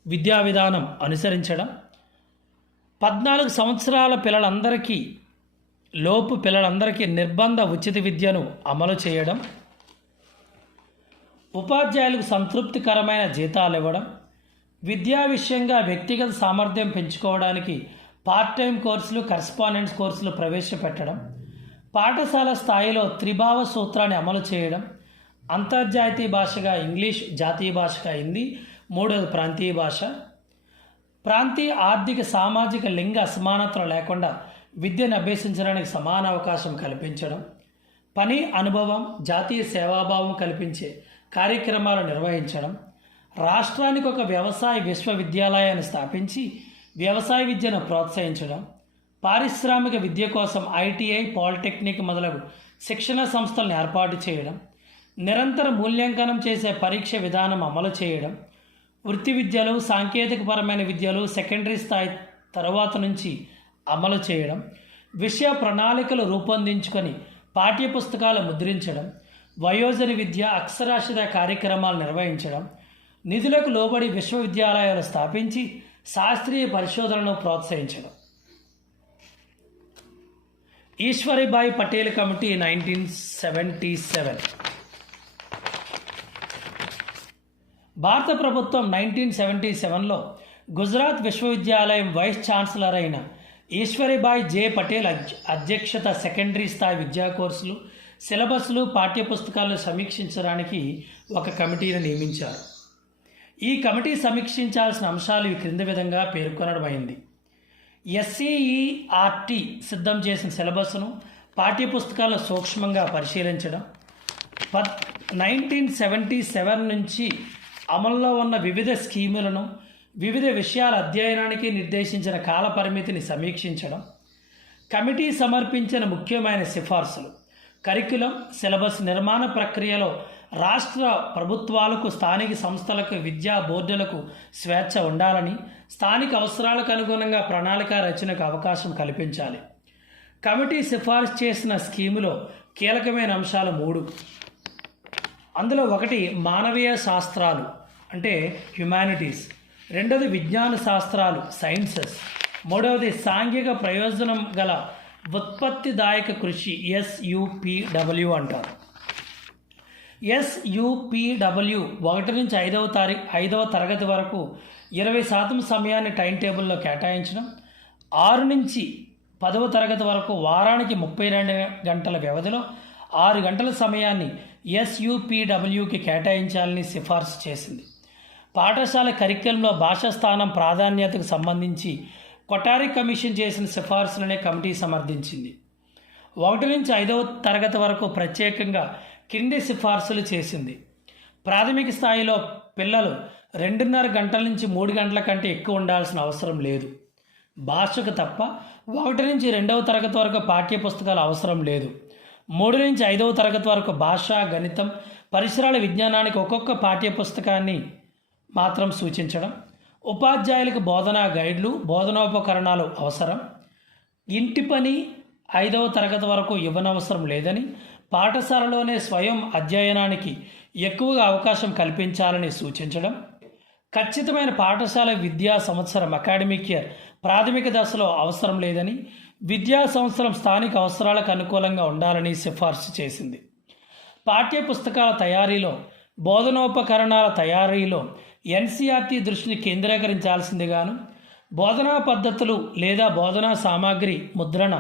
విద్యా విధానం అనుసరించడం, 14 సంవత్సరాల పిల్లలందరికీ నిర్బంధ ఉచిత విద్యను అమలు చేయడం, ఉపాధ్యాయులకు సంతృప్తికరమైన జీతాలు ఇవ్వడం, విద్యా విషయంగా వ్యక్తిగత సామర్థ్యం పెంచుకోవడానికి పార్ట్ టైం కోర్సులు, కరెస్పాండెన్స్ కోర్సులు ప్రవేశపెట్టడం, పాఠశాల స్థాయిలో త్రిభావ సూత్రాన్ని అమలు చేయడం, అంతర్జాతీయ భాషగా ఇంగ్లీష్, జాతీయ భాషగా హిందీ, 3వ ప్రాంతీయ భాష, ప్రాంతీయ ఆర్థిక సామాజిక లింగ అసమానతలు లేకుండా విద్యను అభ్యసించడానికి సమాన అవకాశం కల్పించడం, పని అనుభవం, జాతీయ సేవాభావం కల్పించే కార్యక్రమాలు నిర్వహించడం, రాష్ట్రానికి ఒక వ్యవసాయ విశ్వవిద్యాలయాన్ని స్థాపించి వ్యవసాయ విద్యను ప్రోత్సహించడం, పారిశ్రామిక విద్య కోసం ఐటీఐ, పాలిటెక్నిక్ మొదలగు శిక్షణ సంస్థలను ఏర్పాటు చేయడం, నిరంతర మూల్యాంకనం చేసే పరీక్ష విధానం అమలు చేయడం, వృత్తి విద్యలు, సాంకేతికపరమైన విద్యలు సెకండరీ స్థాయి తర్వాత నుంచి అమలు చేయడం, విషయ ప్రణాళికలు రూపొందించుకొని పాఠ్యపుస్తకాలు ముద్రించడం, వయోజన విద్య, అక్షరాస్యత కార్యక్రమాలు నిర్వహించడం, నిధులకు లోబడి విశ్వవిద్యాలయాలు స్థాపించి శాస్త్రీయ పరిశోధనను ప్రోత్సహించడం. ఈశ్వరీబాయి పటేల్ కమిటీ 1977. భారత ప్రభుత్వం 1977లో గుజరాత్ విశ్వవిద్యాలయం వైస్ ఛాన్సలర్ అయిన ఈశ్వరీబాయి జే పటేల్ అధ్యక్షత సెకండరీ స్థాయి విద్యా కోర్సులు, సిలబస్లు, పాఠ్యపుస్తకాలను సమీక్షించడానికి ఒక కమిటీని నియమించారు. ఈ కమిటీ సమీక్షించాల్సిన అంశాలు ఈ క్రింది విధంగా పేర్కొనడమైంది. ఎస్సీఈఆర్టీ సిద్ధం చేసిన సిలబస్ను, పాఠ్యపుస్తకాలను సూక్ష్మంగా పరిశీలించడం, 1977 నుంచి అమల్లో ఉన్న వివిధ స్కీములను, వివిధ విషయాల అధ్యయనానికి నిర్దేశించిన కాల పరిమితిని సమీక్షించడం, కమిటీ సమర్పించిన ముఖ్యమైన సిఫార్సులు, కరికులం, సిలబస్ నిర్మాణ ప్రక్రియలో రాష్ట్ర ప్రభుత్వాలకు, స్థానిక సంస్థలకు, విద్యా బోర్డులకు స్వేచ్ఛ ఉండాలని, స్థానిక అవసరాలకు అనుగుణంగా ప్రణాళిక రచనకు అవకాశం కల్పించాలి. కమిటీ సిఫార్సు చేసిన స్కీములో కీలకమైన అంశాలు 3. అందులో ఒకటి మానవీయ శాస్త్రాలు అంటే హ్యుమానిటీస్, రెండవది విజ్ఞాన శాస్త్రాలు సైన్సెస్, మూడవది సాంఘిక ప్రయోజనం గల ఉత్పత్తిదాయక కృషి SUPW అంటారు. SUPW 1 నుంచి 5వ తరగతి వరకు 20% సమయాన్ని టైం టేబుల్లో కేటాయించడం, 6 నుంచి 10వ తరగతి వరకు వారానికి 32 గంటల వ్యవధిలో 6 గంటల సమయాన్ని SUPWకి కేటాయించాలని సిఫార్సు చేసింది. పాఠశాల కరిక్యులంలో భాషా స్థానం ప్రాధాన్యతకు సంబంధించి కొఠారి కమిషన్ చేసిన సిఫార్సులనే కమిటీ సమర్థించింది. 1 నుంచి 5వ తరగతి వరకు ప్రత్యేకంగా కింది సిఫార్సులు చేసింది. ప్రాథమిక స్థాయిలో పిల్లలు 2.5 గంటల నుంచి 3 గంటల కంటే ఎక్కువ ఉండాల్సిన అవసరం లేదు. భాషకు తప్ప 1 నుంచి 2వ తరగతి వరకు పాఠ్యపుస్తకాలు అవసరం లేదు. 3 నుంచి 5వ తరగతి వరకు భాష, గణితం, పరిసరాల విజ్ఞానానికి ఒక్కొక్క పాఠ్యపుస్తకాన్ని మాత్రం సూచించడం, ఉపాధ్యాయులకు బోధనా గైడ్లు, బోధనోపకరణాలు అవసరం. ఇంటి పని 5వ తరగతి వరకు ఇవ్వనవసరం లేదని, పాఠశాలలోనే స్వయం అధ్యయనానికి ఎక్కువగా అవకాశం కల్పించాలని సూచించడం. ఖచ్చితమైన పాఠశాల విద్యా సంవత్సరం అకాడమిక్ ఇయర్ ప్రాథమిక దశలో అవసరం లేదని, విద్యా సంవత్సరం స్థానిక అవసరాలకు అనుకూలంగా ఉండాలని సిఫార్సు చేసింది. పాఠ్యపుస్తకాల తయారీలో, బోధనోపకరణాల తయారీలో NCERT దృష్టిని కేంద్రీకరించాల్సిందిగాను, బోధనా పద్ధతులు లేదా బోధనా సామాగ్రి ముద్రణ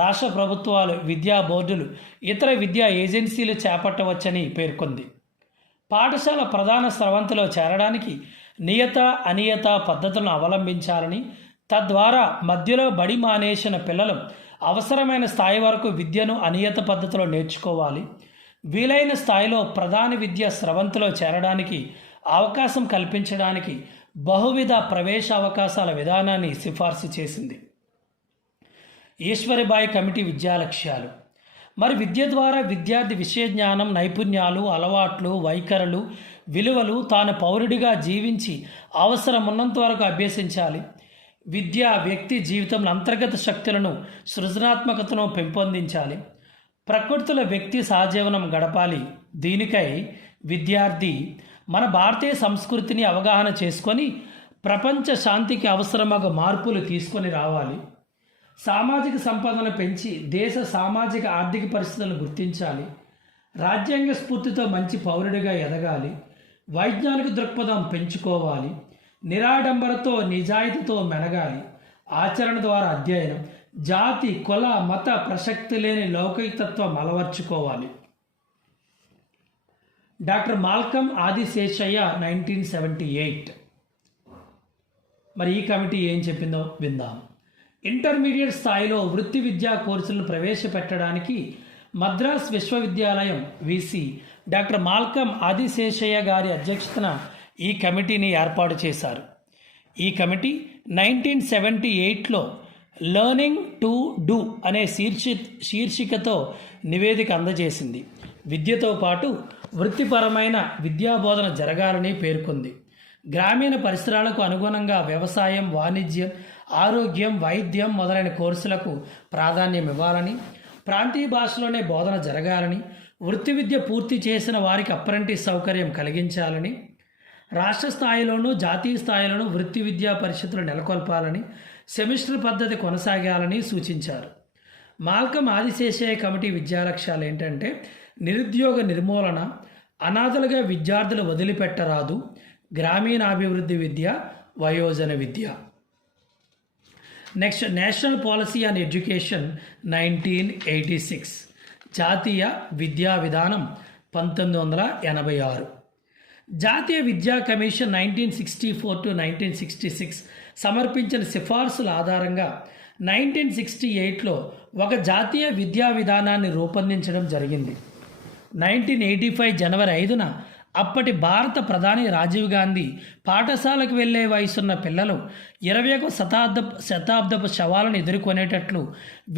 రాష్ట్ర ప్రభుత్వాలు, విద్యా బోర్డులు, ఇతర విద్యా ఏజెన్సీలు చేపట్టవచ్చని పేర్కొంది. పాఠశాల ప్రధాన స్రవంతిలో చేరడానికి నియత, అనియత పద్ధతులను అవలంబించాలని, తద్వారా మధ్యలో బడి మానేసిన పిల్లలు అవసరమైన స్థాయి వరకు విద్యను అనియత పద్ధతిలో నేర్చుకోవాలి. వీలైన స్థాయిలో ప్రధాన విద్య స్రవంతిలో చేరడానికి అవకాశం కల్పించడానికి బహువిధ ప్రవేశ అవకాశాల విధానాన్ని సిఫార్సు చేసింది. ఈశ్వరిబాయి కమిటీ విద్యా లక్ష్యాలు. మరి విద్య ద్వారా విద్యార్థి విషయ జ్ఞానం, నైపుణ్యాలు, అలవాట్లు, వైఖరులు, విలువలు తాను పౌరుడిగా జీవించి అవసరం ఉన్నంత వరకు అభ్యసించాలి. విద్య వ్యక్తి జీవితంలో అంతర్గత శక్తులను, సృజనాత్మకతను పెంపొందించాలి. ప్రకృతిలో వ్యక్తి సహజీవనం గడపాలి. దీనికై విద్యార్థి మన భారతీయ సంస్కృతిని అవగాహన చేసుకొని ప్రపంచ శాంతికి అవసరమగు మార్పులు తీసుకొని రావాలి. సామాజిక సంపదను పెంచి దేశ సామాజిక ఆర్థిక పరిస్థితులను గుర్తించాలి. రాజ్యాంగ స్ఫూర్తితో మంచి పౌరుడిగా ఎదగాలి. వైజ్ఞానిక దృక్పథం పెంచుకోవాలి. నిరాడంబరతో, నిజాయితీతో మెలగాలి. ఆచరణ ద్వారా అధ్యయనం, జాతి, కుల, మత ప్రసక్తి లేని లౌకికతత్వం అలవర్చుకోవాలి. Doctor Malcolm Adiseshiah 1978. మరి ఈ కమిటీ ఏం చెప్పిందో విందాం. ఇంటర్మీడియట్ స్థాయిలో వృత్తి విద్యా కోర్సులను ప్రవేశపెట్టడానికి మద్రాస్ విశ్వవిద్యాలయం వీసీ డాక్టర్ మాల్కమ్ ఆదిశేషయ్య గారి అధ్యక్షతన ఈ కమిటీని ఏర్పాటు చేశారు. ఈ కమిటీ 1978లో లెర్నింగ్ టు డూ అనే శీర్షికతో నివేదిక అందజేసింది. విద్యతో పాటు వృత్తిపరమైన విద్యాబోధన జరగాలని పేర్కొంది. గ్రామీణ పరిసరాలకు అనుగుణంగా వ్యవసాయం, వాణిజ్యం, ఆరోగ్యం, వైద్యం మొదలైన కోర్సులకు ప్రాధాన్యం ఇవ్వాలని, ప్రాంతీయ భాషలోనే బోధన జరగాలని, వృత్తి విద్య పూర్తి చేసిన వారికి అప్రెంటిస్ సౌకర్యం కలిగించాలని, రాష్ట్ర స్థాయిలోనూ జాతీయ స్థాయిలోనూ వృత్తి విద్యా పరిషత్తులు నెలకొల్పాలని, సెమిస్టర్ పద్ధతి కొనసాగాలని సూచించారు. మాల్కమ్ ఆదిశేషయ్య కమిటీ విద్యా లక్ష్యాలు ఏంటంటే నిరుద్యోగ నిర్మూలన, అనాథలుగా విద్యార్థులు వదిలిపెట్టరాదు, గ్రామీణాభివృద్ధి విద్య, వయోజన విద్య. Next, national policy on education 1986, జాతీయ విద్యా విధానం 1986. జాతీయ విద్యా కమిషన్ 1964 to 1966 సమర్పించిన సిఫార్సుల ఆధారంగా 1968లో ఒక జాతీయ విద్యా విధానాన్ని రూపొందించడం జరిగింది. 1985 జనవరి 5న అప్పటి భారత ప్రధాని రాజీవ్ గాంధీ పాఠశాలకు వెళ్ళే వయసున్న పిల్లలు 21వ శతాబ్దపు శవాలను ఎదుర్కొనేటట్లు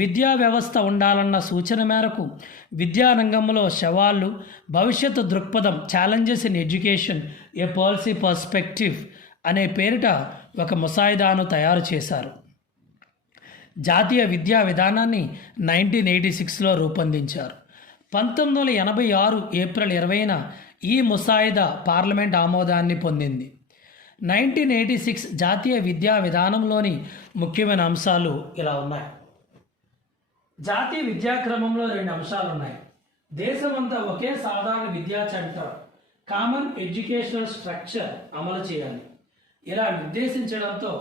విద్యా వ్యవస్థ ఉండాలన్న సూచన మేరకు విద్యారంగంలో సవాళ్ళు భవిష్యత్తు దృక్పథం challenges in education A policy perspective అనే పేరిట ఒక ముసాయిదాను తయారు చేశారు. జాతీయ విద్యా విధానాన్ని 1986లో రూపొందించారు. 1986 ఏప్రిల్ 20న ఈ ముసాయిదా పార్లమెంట్ ఆమోదాన్ని పొందింది. 1986 జాతీయ విద్యా విధానంలోని ముఖ్యమైన అంశాలు ఇలా ఉన్నాయి. జాతీయ విద్యాక్రమంలో 2 అంశాలు ఉన్నాయి. దేశమంతా ఒకే సాధారణ విద్యా చట్టం కామన్ ఎడ్యుకేషనల్ స్ట్రక్చర్ అమలు చేయాలి. ఇలా నిర్దేశించడంతో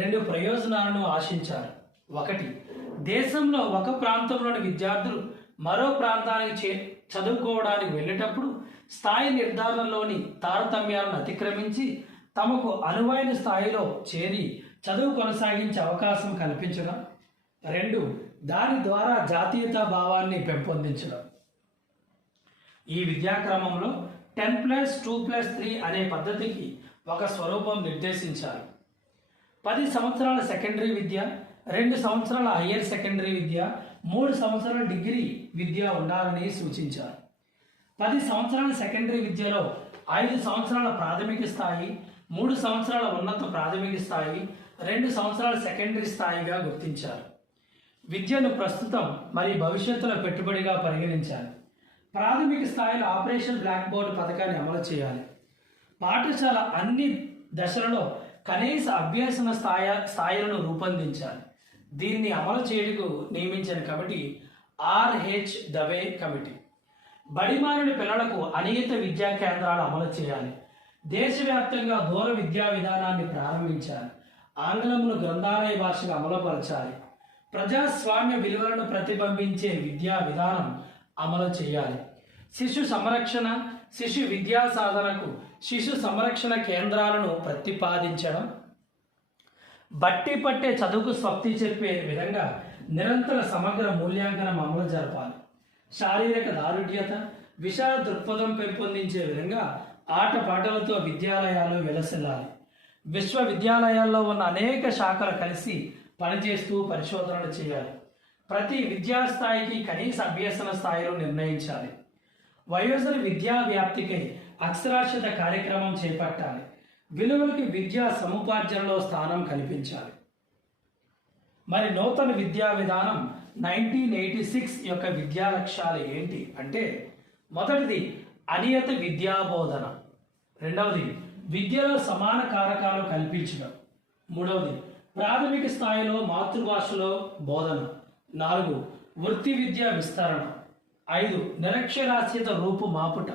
2 ప్రయోజనాలను ఆశించారు. 1. దేశంలో ఒక ప్రాంతంలోని విద్యార్థులు మరో ప్రాంతానికి చదువుకోవడానికి వెళ్ళేటప్పుడు స్థాయి నిర్ధారణలోని తారతమ్యాలను అతిక్రమించి తమకు అనువైన స్థాయిలో చేరి చదువు కొనసాగించే అవకాశం కల్పించడం. 2. దాని ద్వారా జాతీయతా భావాన్ని పెంపొందించడం. ఈ విద్యాక్రమంలో 10+2+3 అనే పద్ధతికి ఒక స్వరూపం నిర్దేశించారు. 10 సంవత్సరాల సెకండరీ విద్య, 2 సంవత్సరాల హయ్యర్ సెకండరీ విద్య, 3 సంవత్సరాల డిగ్రీ విద్య ఉండాలని సూచించారు. 10 సంవత్సరాల సెకండరీ విద్యలో 5 సంవత్సరాల ప్రాథమిక స్థాయి, 3 సంవత్సరాల ఉన్నత ప్రాథమిక స్థాయి, 2 సంవత్సరాల సెకండరీ స్థాయిగా గుర్తించారు. విద్యను ప్రస్తుతం మరియు భవిష్యత్తులో పెట్టుబడిగా పరిగణించాలి. ప్రాథమిక స్థాయిలో ఆపరేషన్ బ్లాక్ బోర్డ్ పథకాన్ని అమలు చేయాలి. పాఠశాల అన్ని దశలలో కనీస అభ్యసన స్థాయిలను రూపొందించాలి. దీన్ని అమలు చేయడానికి నియమించిన కమిటీ RH దవే కమిటీ. బడిమారిన పిల్లలకు అనియత విద్యా కేంద్రాలు అమలు చేయాలి. దేశవ్యాప్తంగా దూర విద్యా విధానాన్ని ప్రారంభించాలి. ఆంగ్లంను గ్రంథాలయ భాషగా అమలుపరచాలి. ప్రజాస్వామ్య విలువలను ప్రతిబింబించే విద్యా విధానం అమలు చేయాలి. శిశు సంరక్షణ, శిశు విద్యా సాధనకు శిశు సంరక్షణ కేంద్రాలను ప్రతిపాదించడం. బట్టి పట్టే చదువుకు స్వస్తి చెప్పే విధంగా నిరంతర సమగ్ర మూల్యాంకనం అమలు జరపాలి. శారీరక దారుఢ్యత, విశాల దృక్పథం పెంపొందించే విధంగా ఆటపాటలతో విద్యాలయాలు వెలసిల్లాలి. విశ్వవిద్యాలయాల్లో ఉన్న అనేక శాఖలు కలిసి పనిచేస్తూ పరిశోధనలు చేయాలి. ప్రతి విద్యాస్థాయికి కనీస అభ్యసన స్థాయిలో నిర్ణయించాలి. వయోజన విద్యా వ్యాప్తికై అక్షరాస్యత కార్యక్రమం చేపట్టాలి. విలువలకి విద్యా సముపార్జనలో స్థానం కల్పించాలి. మరి నూతన విద్యా విధానం 1986 యొక్క విద్యా లక్ష్యాలు ఏంటి అంటే, మొదటిది అనియత విద్యా బోధన, 2వది విద్యలో సమాన కారకాలు కల్పించడం, 3వది ప్రాథమిక స్థాయిలో మాతృభాషలో బోధన, 4 వృత్తి విద్యా విస్తరణ, 5 నిరక్షరాస్యత రూపు మాపుట,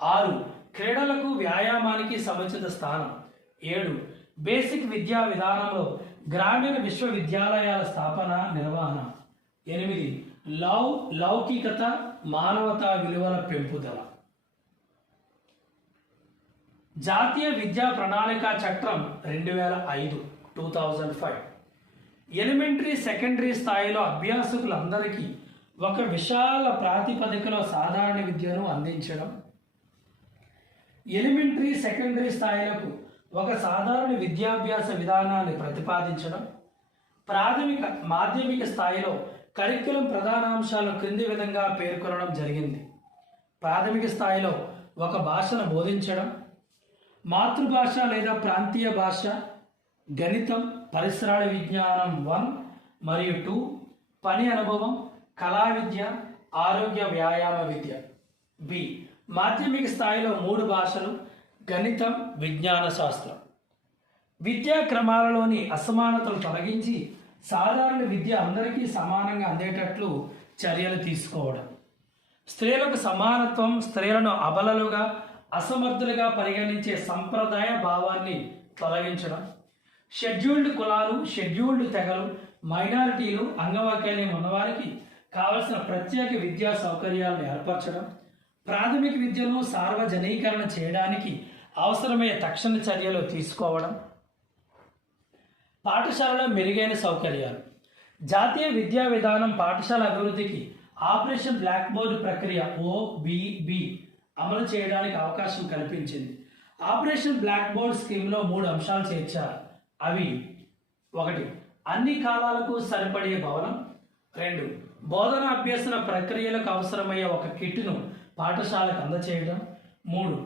6 క్రీడలకు వ్యాయామానికి సముచిత స్థానం, 7 బేసిక్ విద్యా విధానంలో గ్రామీణ విశ్వవిద్యాలయాల స్థాపన నిర్వహణ, 8 లౌకికత మానవతా విలువల పెంపుదల. జాతీయ విద్యా ప్రణాళిక చట్టం 2005 ఎలిమెంటరీ సెకండరీ స్థాయిలో అభ్యాసకులందరికీ ఒక విశాల ప్రాతిపదికలో సాధారణ విద్యను అందించడం. ఎలిమెంటరీ సెకండరీ స్థాయిలకు ఒక సాధారణ విద్యాభ్యాస విధానాన్ని ప్రతిపాదించడం. ప్రాథమిక మాధ్యమిక స్థాయిలో కరిక్యులం ప్రధానాంశాలను క్రింది విధంగా పేర్కొనడం జరిగింది. ప్రాథమిక స్థాయిలో ఒక భాషను బోధించడం, మాతృభాష లేదా ప్రాంతీయ భాష, గణితం, పరిసరాల విజ్ఞానం 1 మరియు 2, పని అనుభవం, కళా విద్య, ఆరోగ్య వ్యాయామ విద్య. బి మాధ్యమిక స్థాయిలో 3 భాషలు, గణితం, విజ్ఞాన శాస్త్రం. విద్యా క్రమాలలోని అసమానతలు తొలగించి సాధారణ విద్య అందరికీ సమానంగా అందేటట్లు చర్యలు తీసుకోవడం. స్త్రీలకు సమానత్వం, స్త్రీలను అబలలుగా అసమర్థులుగా పరిగణించే సంప్రదాయ భావాన్ని తొలగించడం. షెడ్యూల్డ్ కులాలు, షెడ్యూల్డ్ తెగలు, మైనారిటీలు, అంగవైకల్యం ఉన్నవారికి కావలసిన ప్రత్యేక విద్యా సౌకర్యాలను ఏర్పరచడం. ప్రాథమిక విద్యను సార్వజనీకరణ చేయడానికి అవసరమయ్యే తక్షణ చర్యలు తీసుకోవడం. పాఠశాలలో మెరుగైన సౌకర్యాలు. జాతీయ విద్యా విధానం పాఠశాల అభివృద్ధికి ఆపరేషన్ బ్లాక్ బోర్డ్ ప్రక్రియ OBB అమలు చేయడానికి అవకాశం కల్పించింది. ఆపరేషన్ బ్లాక్ బోర్డ్ స్కీమ్లో 3 అంశాలు చేర్చారు. అవి: 1. అన్ని కాలాలకు సరిపడే భవనం. 2. బోధన అభ్యసన ప్రక్రియలకు అవసరమయ్యే ఒక కిట్ను పాఠశాలకు అందచేయడం. 3.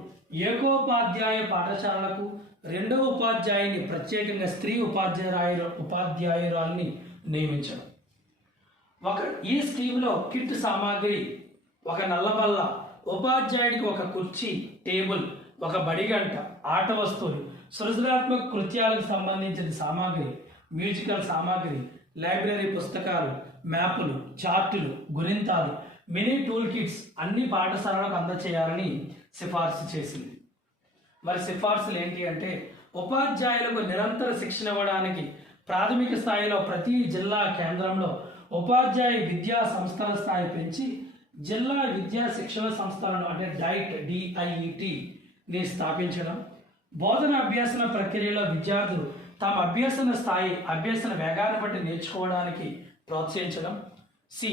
ఏకోపాధ్యాయ పాఠశాలలకు 2వ ఉపాధ్యాయుని, ప్రత్యేకంగా స్త్రీ ఉపాధ్యాయురాల్ని నియమించడం. ఈ స్కీమ్లో కిట్ సామాగ్రి: ఒక నల్లబల్ల, ఉపాధ్యాయుడికి ఒక కుర్చీ, టేబుల్, ఒక బడిగంట, ఆట వస్తువులు, సృజనాత్మక కృత్యాలకు సంబంధించిన సామాగ్రి, మ్యూజికల్ సామాగ్రి, లైబ్రరీ పుస్తకాలు, మ్యాపులు, చార్టులు, గుణింతాలు, మినీ టూల్ కిట్స్ అన్ని పాఠశాలలకు అందచేయాలని సిఫార్సు చేసింది. మరి సిఫార్సులు ఏంటి అంటే, ఉపాధ్యాయులకు నిరంతర శిక్షణ ఇవ్వడానికి ప్రాథమిక స్థాయిలో ప్రతి జిల్లా కేంద్రంలో ఉపాధ్యాయ విద్యా సంస్థల స్థాయి పెంచి జిల్లా విద్యా శిక్షణ సంస్థలను అంటే DIETని స్థాపించడం. బోధన అభ్యసన ప్రక్రియలో విద్యార్థులు తమ అభ్యసన వేగాన్ని బట్టి నేర్చుకోవడానికి ప్రోత్సహించడం. సి.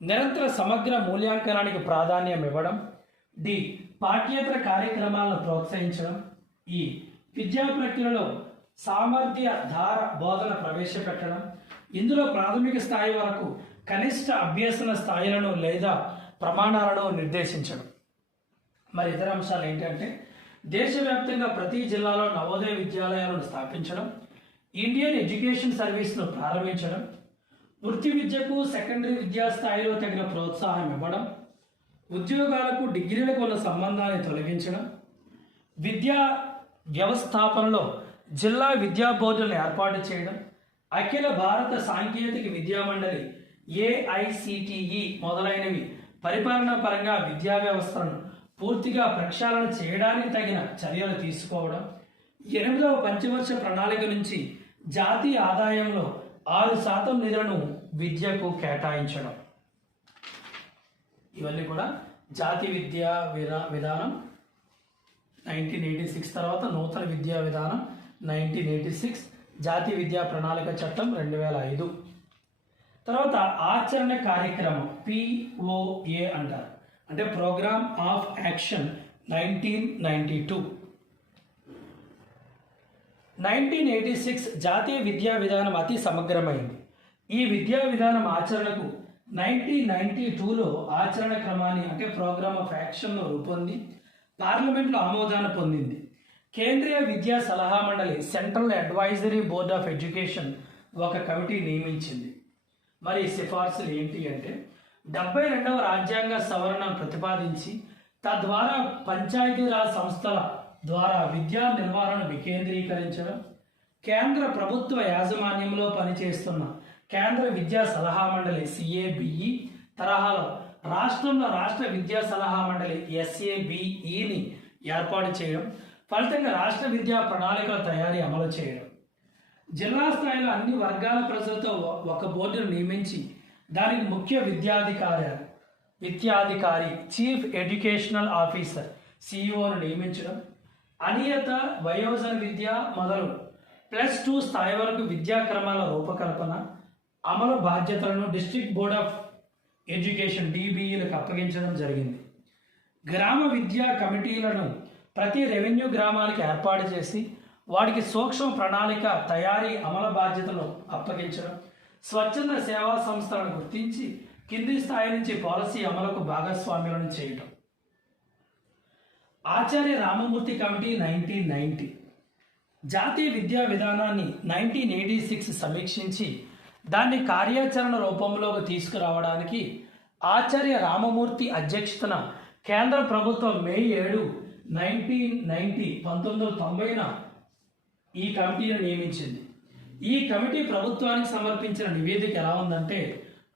నిరంతర సమగ్ర మూల్యాంకనానికి ప్రాధాన్యం ఇవ్వడం. డి. పాఠ్యేతర కార్యక్రమాలను ప్రోత్సహించడం. ఈ. విద్యా ప్రక్రియలో సామర్థ్య ధార బోధన ప్రవేశపెట్టడం. ఇందులో ప్రాథమిక స్థాయి వరకు కనిష్ట అభ్యసన స్థాయిలను లేదా ప్రమాణాలను నిర్దేశించడం. మరి ఇతర అంశాలు ఏంటంటే, దేశవ్యాప్తంగా ప్రతి జిల్లాలో నవోదయ విద్యాలయాలను స్థాపించడం, ఇండియన్ ఎడ్యుకేషన్ సర్వీస్ను ప్రారంభించడం, వృత్తి విద్యకు సెకండరీ విద్యా స్థాయిలో తగిన ప్రోత్సాహం ఇవ్వడం, ఉద్యోగాలకు డిగ్రీలకు ఉన్న సంబంధాన్ని తొలగించడం, విద్యా వ్యవస్థాపనలో జిల్లా విద్యా బోర్డులను ఏర్పాటు చేయడం, అఖిల భారత సాంకేతిక విద్యా మండలి AICTE మొదలైనవి పరిపాలనా పరంగా విద్యా వ్యవస్థలను పూర్తిగా ప్రక్షాళన చేయడానికి తగిన చర్యలు తీసుకోవడం, 8వ పంచవర్ష ప్రణాళిక నుంచి జాతీయ ఆదాయంలో 6% నిధులను విద్యకు కేటాయించడం. ఇవన్నీ కూడా జాతీయ విద్యా విధానం 1986, తర్వాత నూతన విద్యా విధానం 1986, జాతీయ విద్యా ప్రణాళిక చట్టం 2005, తర్వాత ఆచరణ కార్యక్రమం POA అంటారు, అంటే ప్రోగ్రామ్ ఆఫ్ యాక్షన్ 1992. 1986 జాతీయ విద్యా విధానం అతి సమగ్రమైంది. ఈ విద్యా విధానం ఆచరణకు 1992లో ఆచరణ క్రమాన్ని అంటే ప్రోగ్రామ్ ఆఫ్ యాక్షన్ను రూపొంది పార్లమెంట్లో ఆమోదాన్ని పొందింది. కేంద్రీయ విద్యా సలహా మండలి central advisory board of education ఒక కమిటీ నియమించింది. మరి సిఫార్సులు ఏంటి అంటే, 72వ రాజ్యాంగ సవరణను ప్రతిపాదించి తద్వారా పంచాయతీరాజ్ సంస్థల ద్వారా విద్యా నిర్వహణను వికేంద్రీకరించడం, కేంద్ర ప్రభుత్వ యాజమాన్యంలో పనిచేస్తున్న కేంద్ర విద్యా సలహా మండలి CABE తరహాలో రాష్ట్రంలో రాష్ట్ర విద్యా సలహా మండలి SABEని ఏర్పాటు చేయడం, ఫలితంగా రాష్ట్ర విద్యా ప్రణాళికల తయారీ అమలు చేయడం, జిల్లా స్థాయిలో అన్ని వర్గాల ప్రజలతో ఒక బోర్డును నియమించి దానికి ముఖ్య విద్యాధికారి చీఫ్ ఎడ్యుకేషనల్ ఆఫీసర్ CEO నియమించడం, అనియత వయోజన విద్య మొదలు +2 స్థాయి వరకు విద్యా క్రమాల రూపకల్పన అమలు బాధ్యతలను డిస్ట్రిక్ట్ బోర్డ్ ఆఫ్ ఎడ్యుకేషన్ DBEలకు అప్పగించడం జరిగింది. గ్రామ విద్యా కమిటీలను ప్రతి రెవెన్యూ గ్రామానికి ఏర్పాటు చేసి వాటికి సూక్ష్మ ప్రణాళిక తయారీ అమలు బాధ్యతలు అప్పగించడం, స్వచ్ఛంద సేవా సంస్థలను గుర్తించి కింది స్థాయి నుంచి పాలసీ అమలుకు భాగస్వామ్యాలను చేయడం. ఆచార్య రామమూర్తి కమిటీ 1990 జాతీయ విద్యా విధానాన్ని 1986 సమీక్షించి దాన్ని కార్యాచరణ రూపంలోకి తీసుకురావడానికి ఆచార్య రామమూర్తి అధ్యక్షతన కేంద్ర ప్రభుత్వం మే 7, 1990 ఈ కమిటీని నియమించింది. ఈ కమిటీ ప్రభుత్వానికి సమర్పించిన నివేదిక ఎలా ఉందంటే,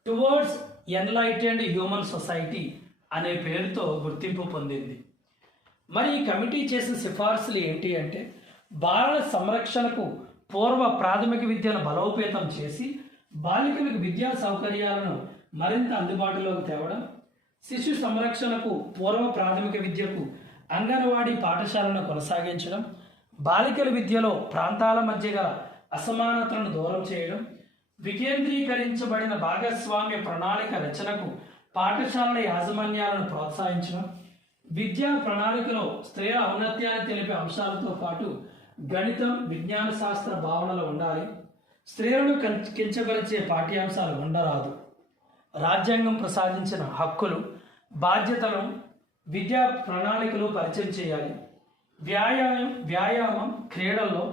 టువర్డ్స్ ఎన్లైటెండ్ హ్యూమన్ సొసైటీ అనే పేరుతో గుర్తింపు పొందింది. మరి ఈ కమిటీ చేసిన సిఫార్సులు ఏంటి అంటే, బాలల సంరక్షణకు పూర్వ ప్రాథమిక విద్యను బలోపేతం చేసి బాలికలకు విద్యా సౌకర్యాలను మరింత అందుబాటులోకి తేవడం, శిశు సంరక్షణకు పూర్వ ప్రాథమిక విద్యకు అంగన్వాడీ పాఠశాలను కొనసాగించడం, బాలికల విద్యలో ప్రాంతాల మధ్య గల అసమానతలను దూరం చేయడం, వికేంద్రీకరించబడిన భాగస్వామ్య ప్రణాళిక రచనకు పాఠశాలల యాజమాన్యాలను ప్రోత్సహించడం, విద్యా ప్రణాళికలో స్త్రీల ఔన్నత్యాన్ని తెలిపే అంశాలతో పాటు గణితం, విజ్ఞాన శాస్త్ర భావనలు ఉండాలి. స్త్రీలను కించపరిచే పాఠ్యాంశాలు ఉండరాదు. రాజ్యాంగం ప్రసాదించిన హక్కులు, బాధ్యతలను విద్యా ప్రణాళికలు పరిచయం చేయాలి. వ్యాయామం, క్రీడల్లో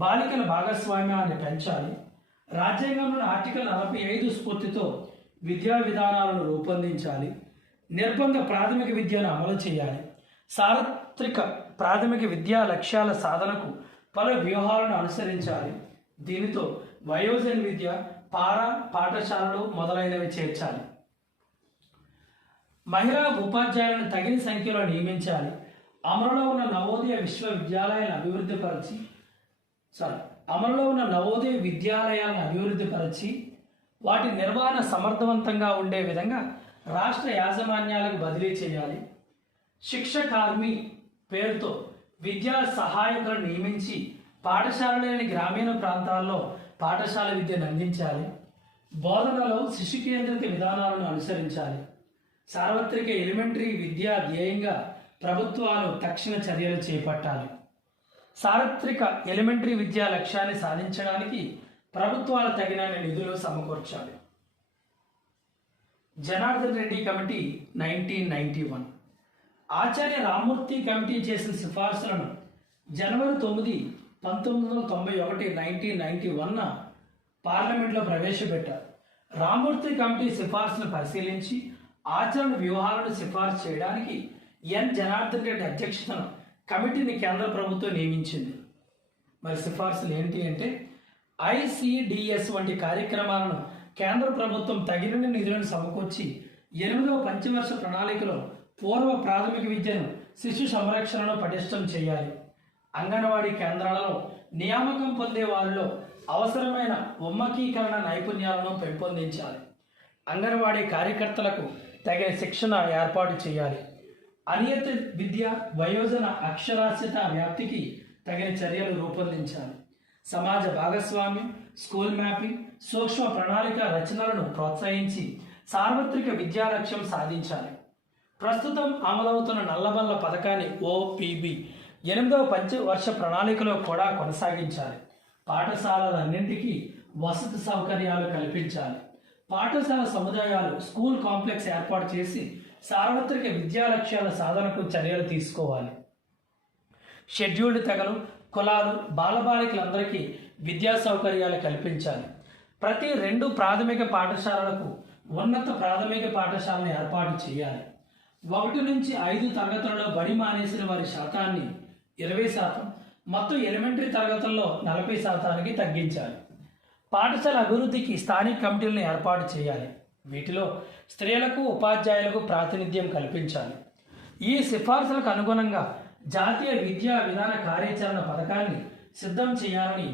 బాలికల భాగస్వామ్యాన్ని పెంచాలి. రాజ్యాంగంలోని ఆర్టికల్ 45 స్ఫూర్తితో విద్యా విధానాలను రూపొందించాలి. నిర్బంధ ప్రాథమిక విద్యను అమలు చేయాలి. సార్వత్రిక ప్రాథమిక విద్యా లక్ష్యాల సాధనకు పలు వ్యూహాలను అనుసరించాలి. దీనితో వయోజన విద్య, పాఠశాలలు మొదలైనవి చేర్చాలి. మహిళా ఉపాధ్యాయులను తగిన సంఖ్యలో నియమించాలి. అమలులో ఉన్న నవోదయ విద్యాలయాలను అభివృద్ధిపరిచి వాటి నిర్వహణ సమర్థవంతంగా ఉండే విధంగా రాష్ట్ర యాజమాన్యాలకు బదిలీ చేయాలి. శిక్షకార్మి పేరుతో విద్యా సహాయకులను నియమించి పాఠశాల లేని గ్రామీణ ప్రాంతాల్లో పాఠశాల విద్యను అందించాలి. బోధనలో శిశు కేంద్రిత విధానాలను అనుసరించాలి. సార్వత్రిక ఎలిమెంటరీ విద్యా ధ్యేయంగా ప్రభుత్వాలు తక్షణ చర్యలు చేపట్టాలి. సార్వత్రిక ఎలిమెంటరీ విద్యా లక్ష్యాన్ని సాధించడానికి ప్రభుత్వాలు తగిన నిధులు సమకూర్చాలి. జనార్దన్ రెడ్డి కమిటీ 1991. ఆచార్య రామ్మూర్తి కమిటీ చేసిన సిఫార్సులను జనవరి 9, 1991 1991 పార్లమెంట్లో ప్రవేశపెట్టారు. రామ్మూర్తి కమిటీ సిఫార్సును పరిశీలించి ఆచరణ వ్యూహాలను సిఫార్సు చేయడానికి ఎన్ జనార్దన్ రెడ్డి అధ్యక్షతన కమిటీని కేంద్ర ప్రభుత్వం నియమించింది. మరి సిఫార్సులు ఏంటి అంటే, ICDS వంటి కార్యక్రమాలను కేంద్ర ప్రభుత్వం తగిన నిధులను సమకూర్చి 8వ పంచవర్ష ప్రణాళికలో పూర్వ ప్రాథమిక విద్యను, శిశు సంరక్షణను పటిష్టం చేయాలి. అంగన్వాడీ కేంద్రాలలో నియామకం పొందే వారిలో అవసరమైన ఉమ్మకీకరణ నైపుణ్యాలను పెంపొందించాలి. అంగన్వాడీ కార్యకర్తలకు తగిన శిక్షణ ఏర్పాటు చేయాలి. అనియత విద్య, వయోజన అక్షరాస్యత వ్యాప్తికి తగిన చర్యలు రూపొందించాలి. సమాజ భాగస్వామ్యం, స్కూల్ మ్యాపింగ్, సూక్ష్మ ప్రణాళిక రచనలను ప్రోత్సహించి సార్వత్రిక విద్యా లక్ష్యం సాధించాలి. ప్రస్తుతం అమలవుతున్న నల్లబల్ల పథకాన్ని OPB 8వ పంచవర్ష ప్రణాళికలో కూడా కొనసాగించాలి. పాఠశాలలన్నింటికీ వసతి సౌకర్యాలు కల్పించాలి. పాఠశాల సముదాయాలు, స్కూల్ కాంప్లెక్స్ ఏర్పాటు చేసి సార్వత్రిక విద్యా లక్ష్యాల సాధనకు చర్యలు తీసుకోవాలి. షెడ్యూల్డ్ తెగలు, కులాలు, బాలబాలికలందరికీ విద్యా సౌకర్యాలు కల్పించాలి. ప్రతి 2 ప్రాథమిక పాఠశాలలకు ఉన్నత ప్రాథమిక పాఠశాలను ఏర్పాటు చేయాలి. 1 నుంచి 5 తరగతులలో బడి మానేసిన వారి శాతాన్ని 20%, మొత్తం ఎలిమెంటరీ తరగతుల్లో 40%కి తగ్గించాలి. పాఠశాల అభివృద్ధికి స్థానిక కమిటీలను ఏర్పాటు చేయాలి. వీటిలో స్త్రీలకు, ఉపాధ్యాయులకు ప్రాతినిధ్యం కల్పించాలి. ఈ సిఫార్సులకు అనుగుణంగా జాతీయ విద్యా విధాన కార్యాచరణ పథకాన్ని సిద్ధం చేయాలని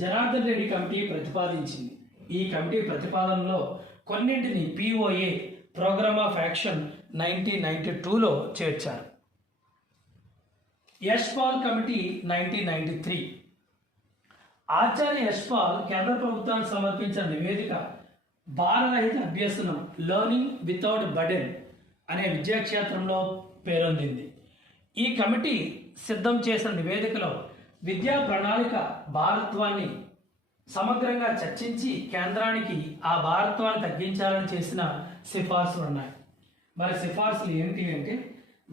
జనార్దన్ రెడ్డి కమిటీ ప్రతిపాదించింది. ఈ కమిటీ ప్రతిపాదనలో కొన్నింటిని POA ప్రోగ్రామ్ ఆఫ్ యాక్షన్ 1992లో చేర్చారు. యశ్పాల్ కమిటీ 1993. ఆచార్య యశ్పాల్ కేంద్ర ప్రభుత్వానికి సమర్పించిన నివేదిక భారరహిత అభ్యసనం, లెర్నింగ్ వితౌట్ బర్డెన్ అనే విద్యాక్షేత్రంలో పేరొందింది. ఈ కమిటీ సిద్ధం చేసిన నివేదికలో విద్యా ప్రణాళిక భారత్వాన్ని సమగ్రంగా చర్చించి కేంద్రానికి ఆ భారత్వాన్ని తగ్గించాలని చేసిన సిఫార్సులు ఉన్నాయి. మరి సిఫార్సులు ఏంటి అంటే,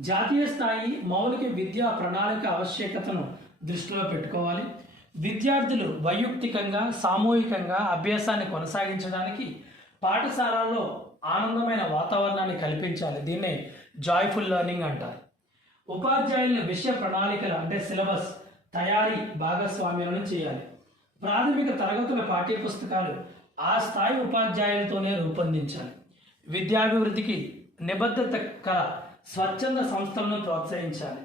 జాతీయ స్థాయి మౌలిక విద్యా ప్రణాళిక ఆవశ్యకతను దృష్టిలో పెట్టుకోవాలి. విద్యార్థులు వైయక్తికంగా, సామూహికంగా అభ్యాసాన్ని కొనసాగించడానికి పాఠశాలల్లో ఆనందమైన వాతావరణాన్ని కల్పించాలి. దీన్నే జాయ్ఫుల్ లెర్నింగ్ అంటారు. ఉపాధ్యాయులను విషయ ప్రణాళికలు అంటే సిలబస్ తయారీ భాగస్వామ్యాలను చేయాలి. ప్రాథమిక తరగతుల పాఠ్యపుస్తకాలు ఆ స్థాయి ఉపాధ్యాయులతోనే రూపొందించాలి. విద్యాభివృద్ధికి నిబద్ధత కల స్వచ్ఛంద సంస్థలను ప్రోత్సహించాలి.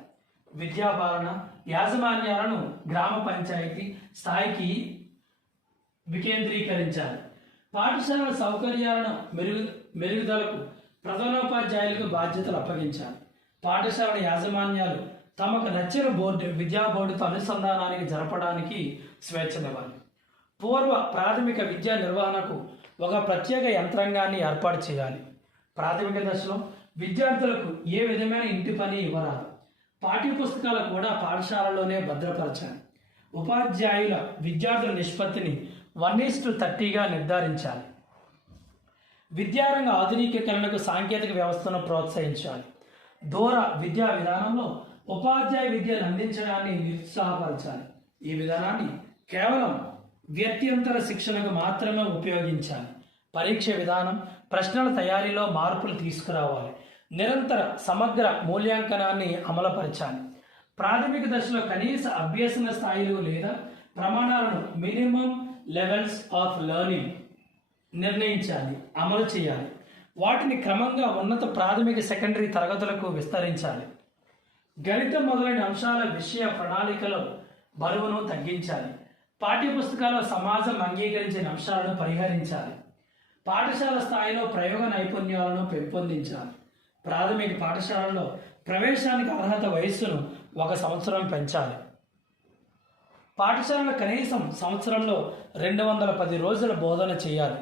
విద్యాపాలన యాజమాన్యాలను గ్రామ పంచాయతీ స్థాయికి వికేంద్రీకరించాలి. పాఠశాల సౌకర్యాలను మెరుగుదలకు ప్రధానోపాధ్యాయులకు బాధ్యతలు అప్పగించాలి. పాఠశాల యాజమాన్యాలు తమకు నచ్చిన విద్యా బోర్డుతో అనుసంధానానికి జరపడానికి స్వేచ్ఛనివ్వాలి. పూర్వ ప్రాథమిక విద్యా నిర్వహణకు ఒక ప్రత్యేక యంత్రాంగాన్ని ఏర్పాటు చేయాలి. ప్రాథమిక దశలో విద్యార్థులకు ఏ విధమైన ఇంటి పని ఇవ్వరాదు. పాఠ్య పుస్తకాలు కూడా పాఠశాలలోనే భద్రపరచాలి. ఉపాధ్యాయుల విద్యార్థుల నిష్పత్తిని 1:30గా నిర్ధారించాలి. విద్యారంగ ఆధునికీకరణకు సాంకేతిక వ్యవస్థను ప్రోత్సహించాలి. దూర విద్యా విధానంలో ఉపాధ్యాయ విద్యను అందించడాన్ని నిరుత్సాహపరచాలి. ఈ విధానాన్ని కేవలం వ్యక్త్యంతర శిక్షణకు మాత్రమే ఉపయోగించాలి. పరీక్ష విధానం, ప్రశ్నల తయారీలో మార్పులు తీసుకురావాలి. నిరంతర సమగ్ర మూల్యాంకనాన్ని అమలుపరచాలి. ప్రాథమిక దశలో కనీస అభ్యసన స్థాయిలు లేదా ప్రమాణాలను మినిమం లెవెల్స్ ఆఫ్ లెర్నింగ్ నిర్ణయించాలి, అమలు చేయాలి. వాటిని క్రమంగా ఉన్నత ప్రాథమిక సెకండరీ తరగతులకు విస్తరించాలి. గణితం మొదలైన అంశాల విషయ ప్రణాళికలో బరువును తగ్గించాలి. పాఠ్యపుస్తకాల్లో సమాజం అంగీకరించిన అంశాలను పరిహరించాలి. పాఠశాల స్థాయిలో ప్రయోగ నైపుణ్యాలను పెంపొందించాలి. ప్రాథమిక పాఠశాలలో ప్రవేశానికి అర్హత వయస్సును 1 సంవత్సరం పెంచాలి. పాఠశాలలో కనీసం సంవత్సరంలో 210 రోజుల బోధన చేయాలి.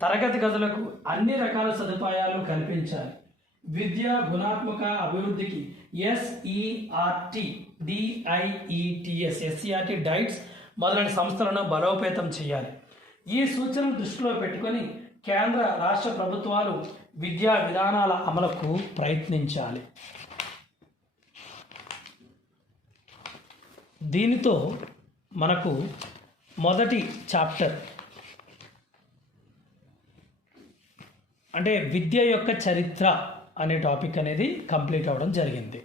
తరగతి గదులకు అన్ని రకాల సదుపాయాలు కల్పించాలి. విద్యా గుణాత్మక అభివృద్ధికి SERT డైట్స్ మొదలైన సంస్థలను బలోపేతం చేయాలి. ఈ సూచనలు దృష్టిలో పెట్టుకొని కేంద్ర రాష్ట్ర ప్రభుత్వాలు విద్యా విధానాల అమలుకు ప్రయత్నించాలి. దీనితో మనకు మొదటి చాప్టర్ అంటే విద్య యొక్క చరిత్ర అనే టాపిక్ అనేది కంప్లీట్ అవ్వడం జరిగింది.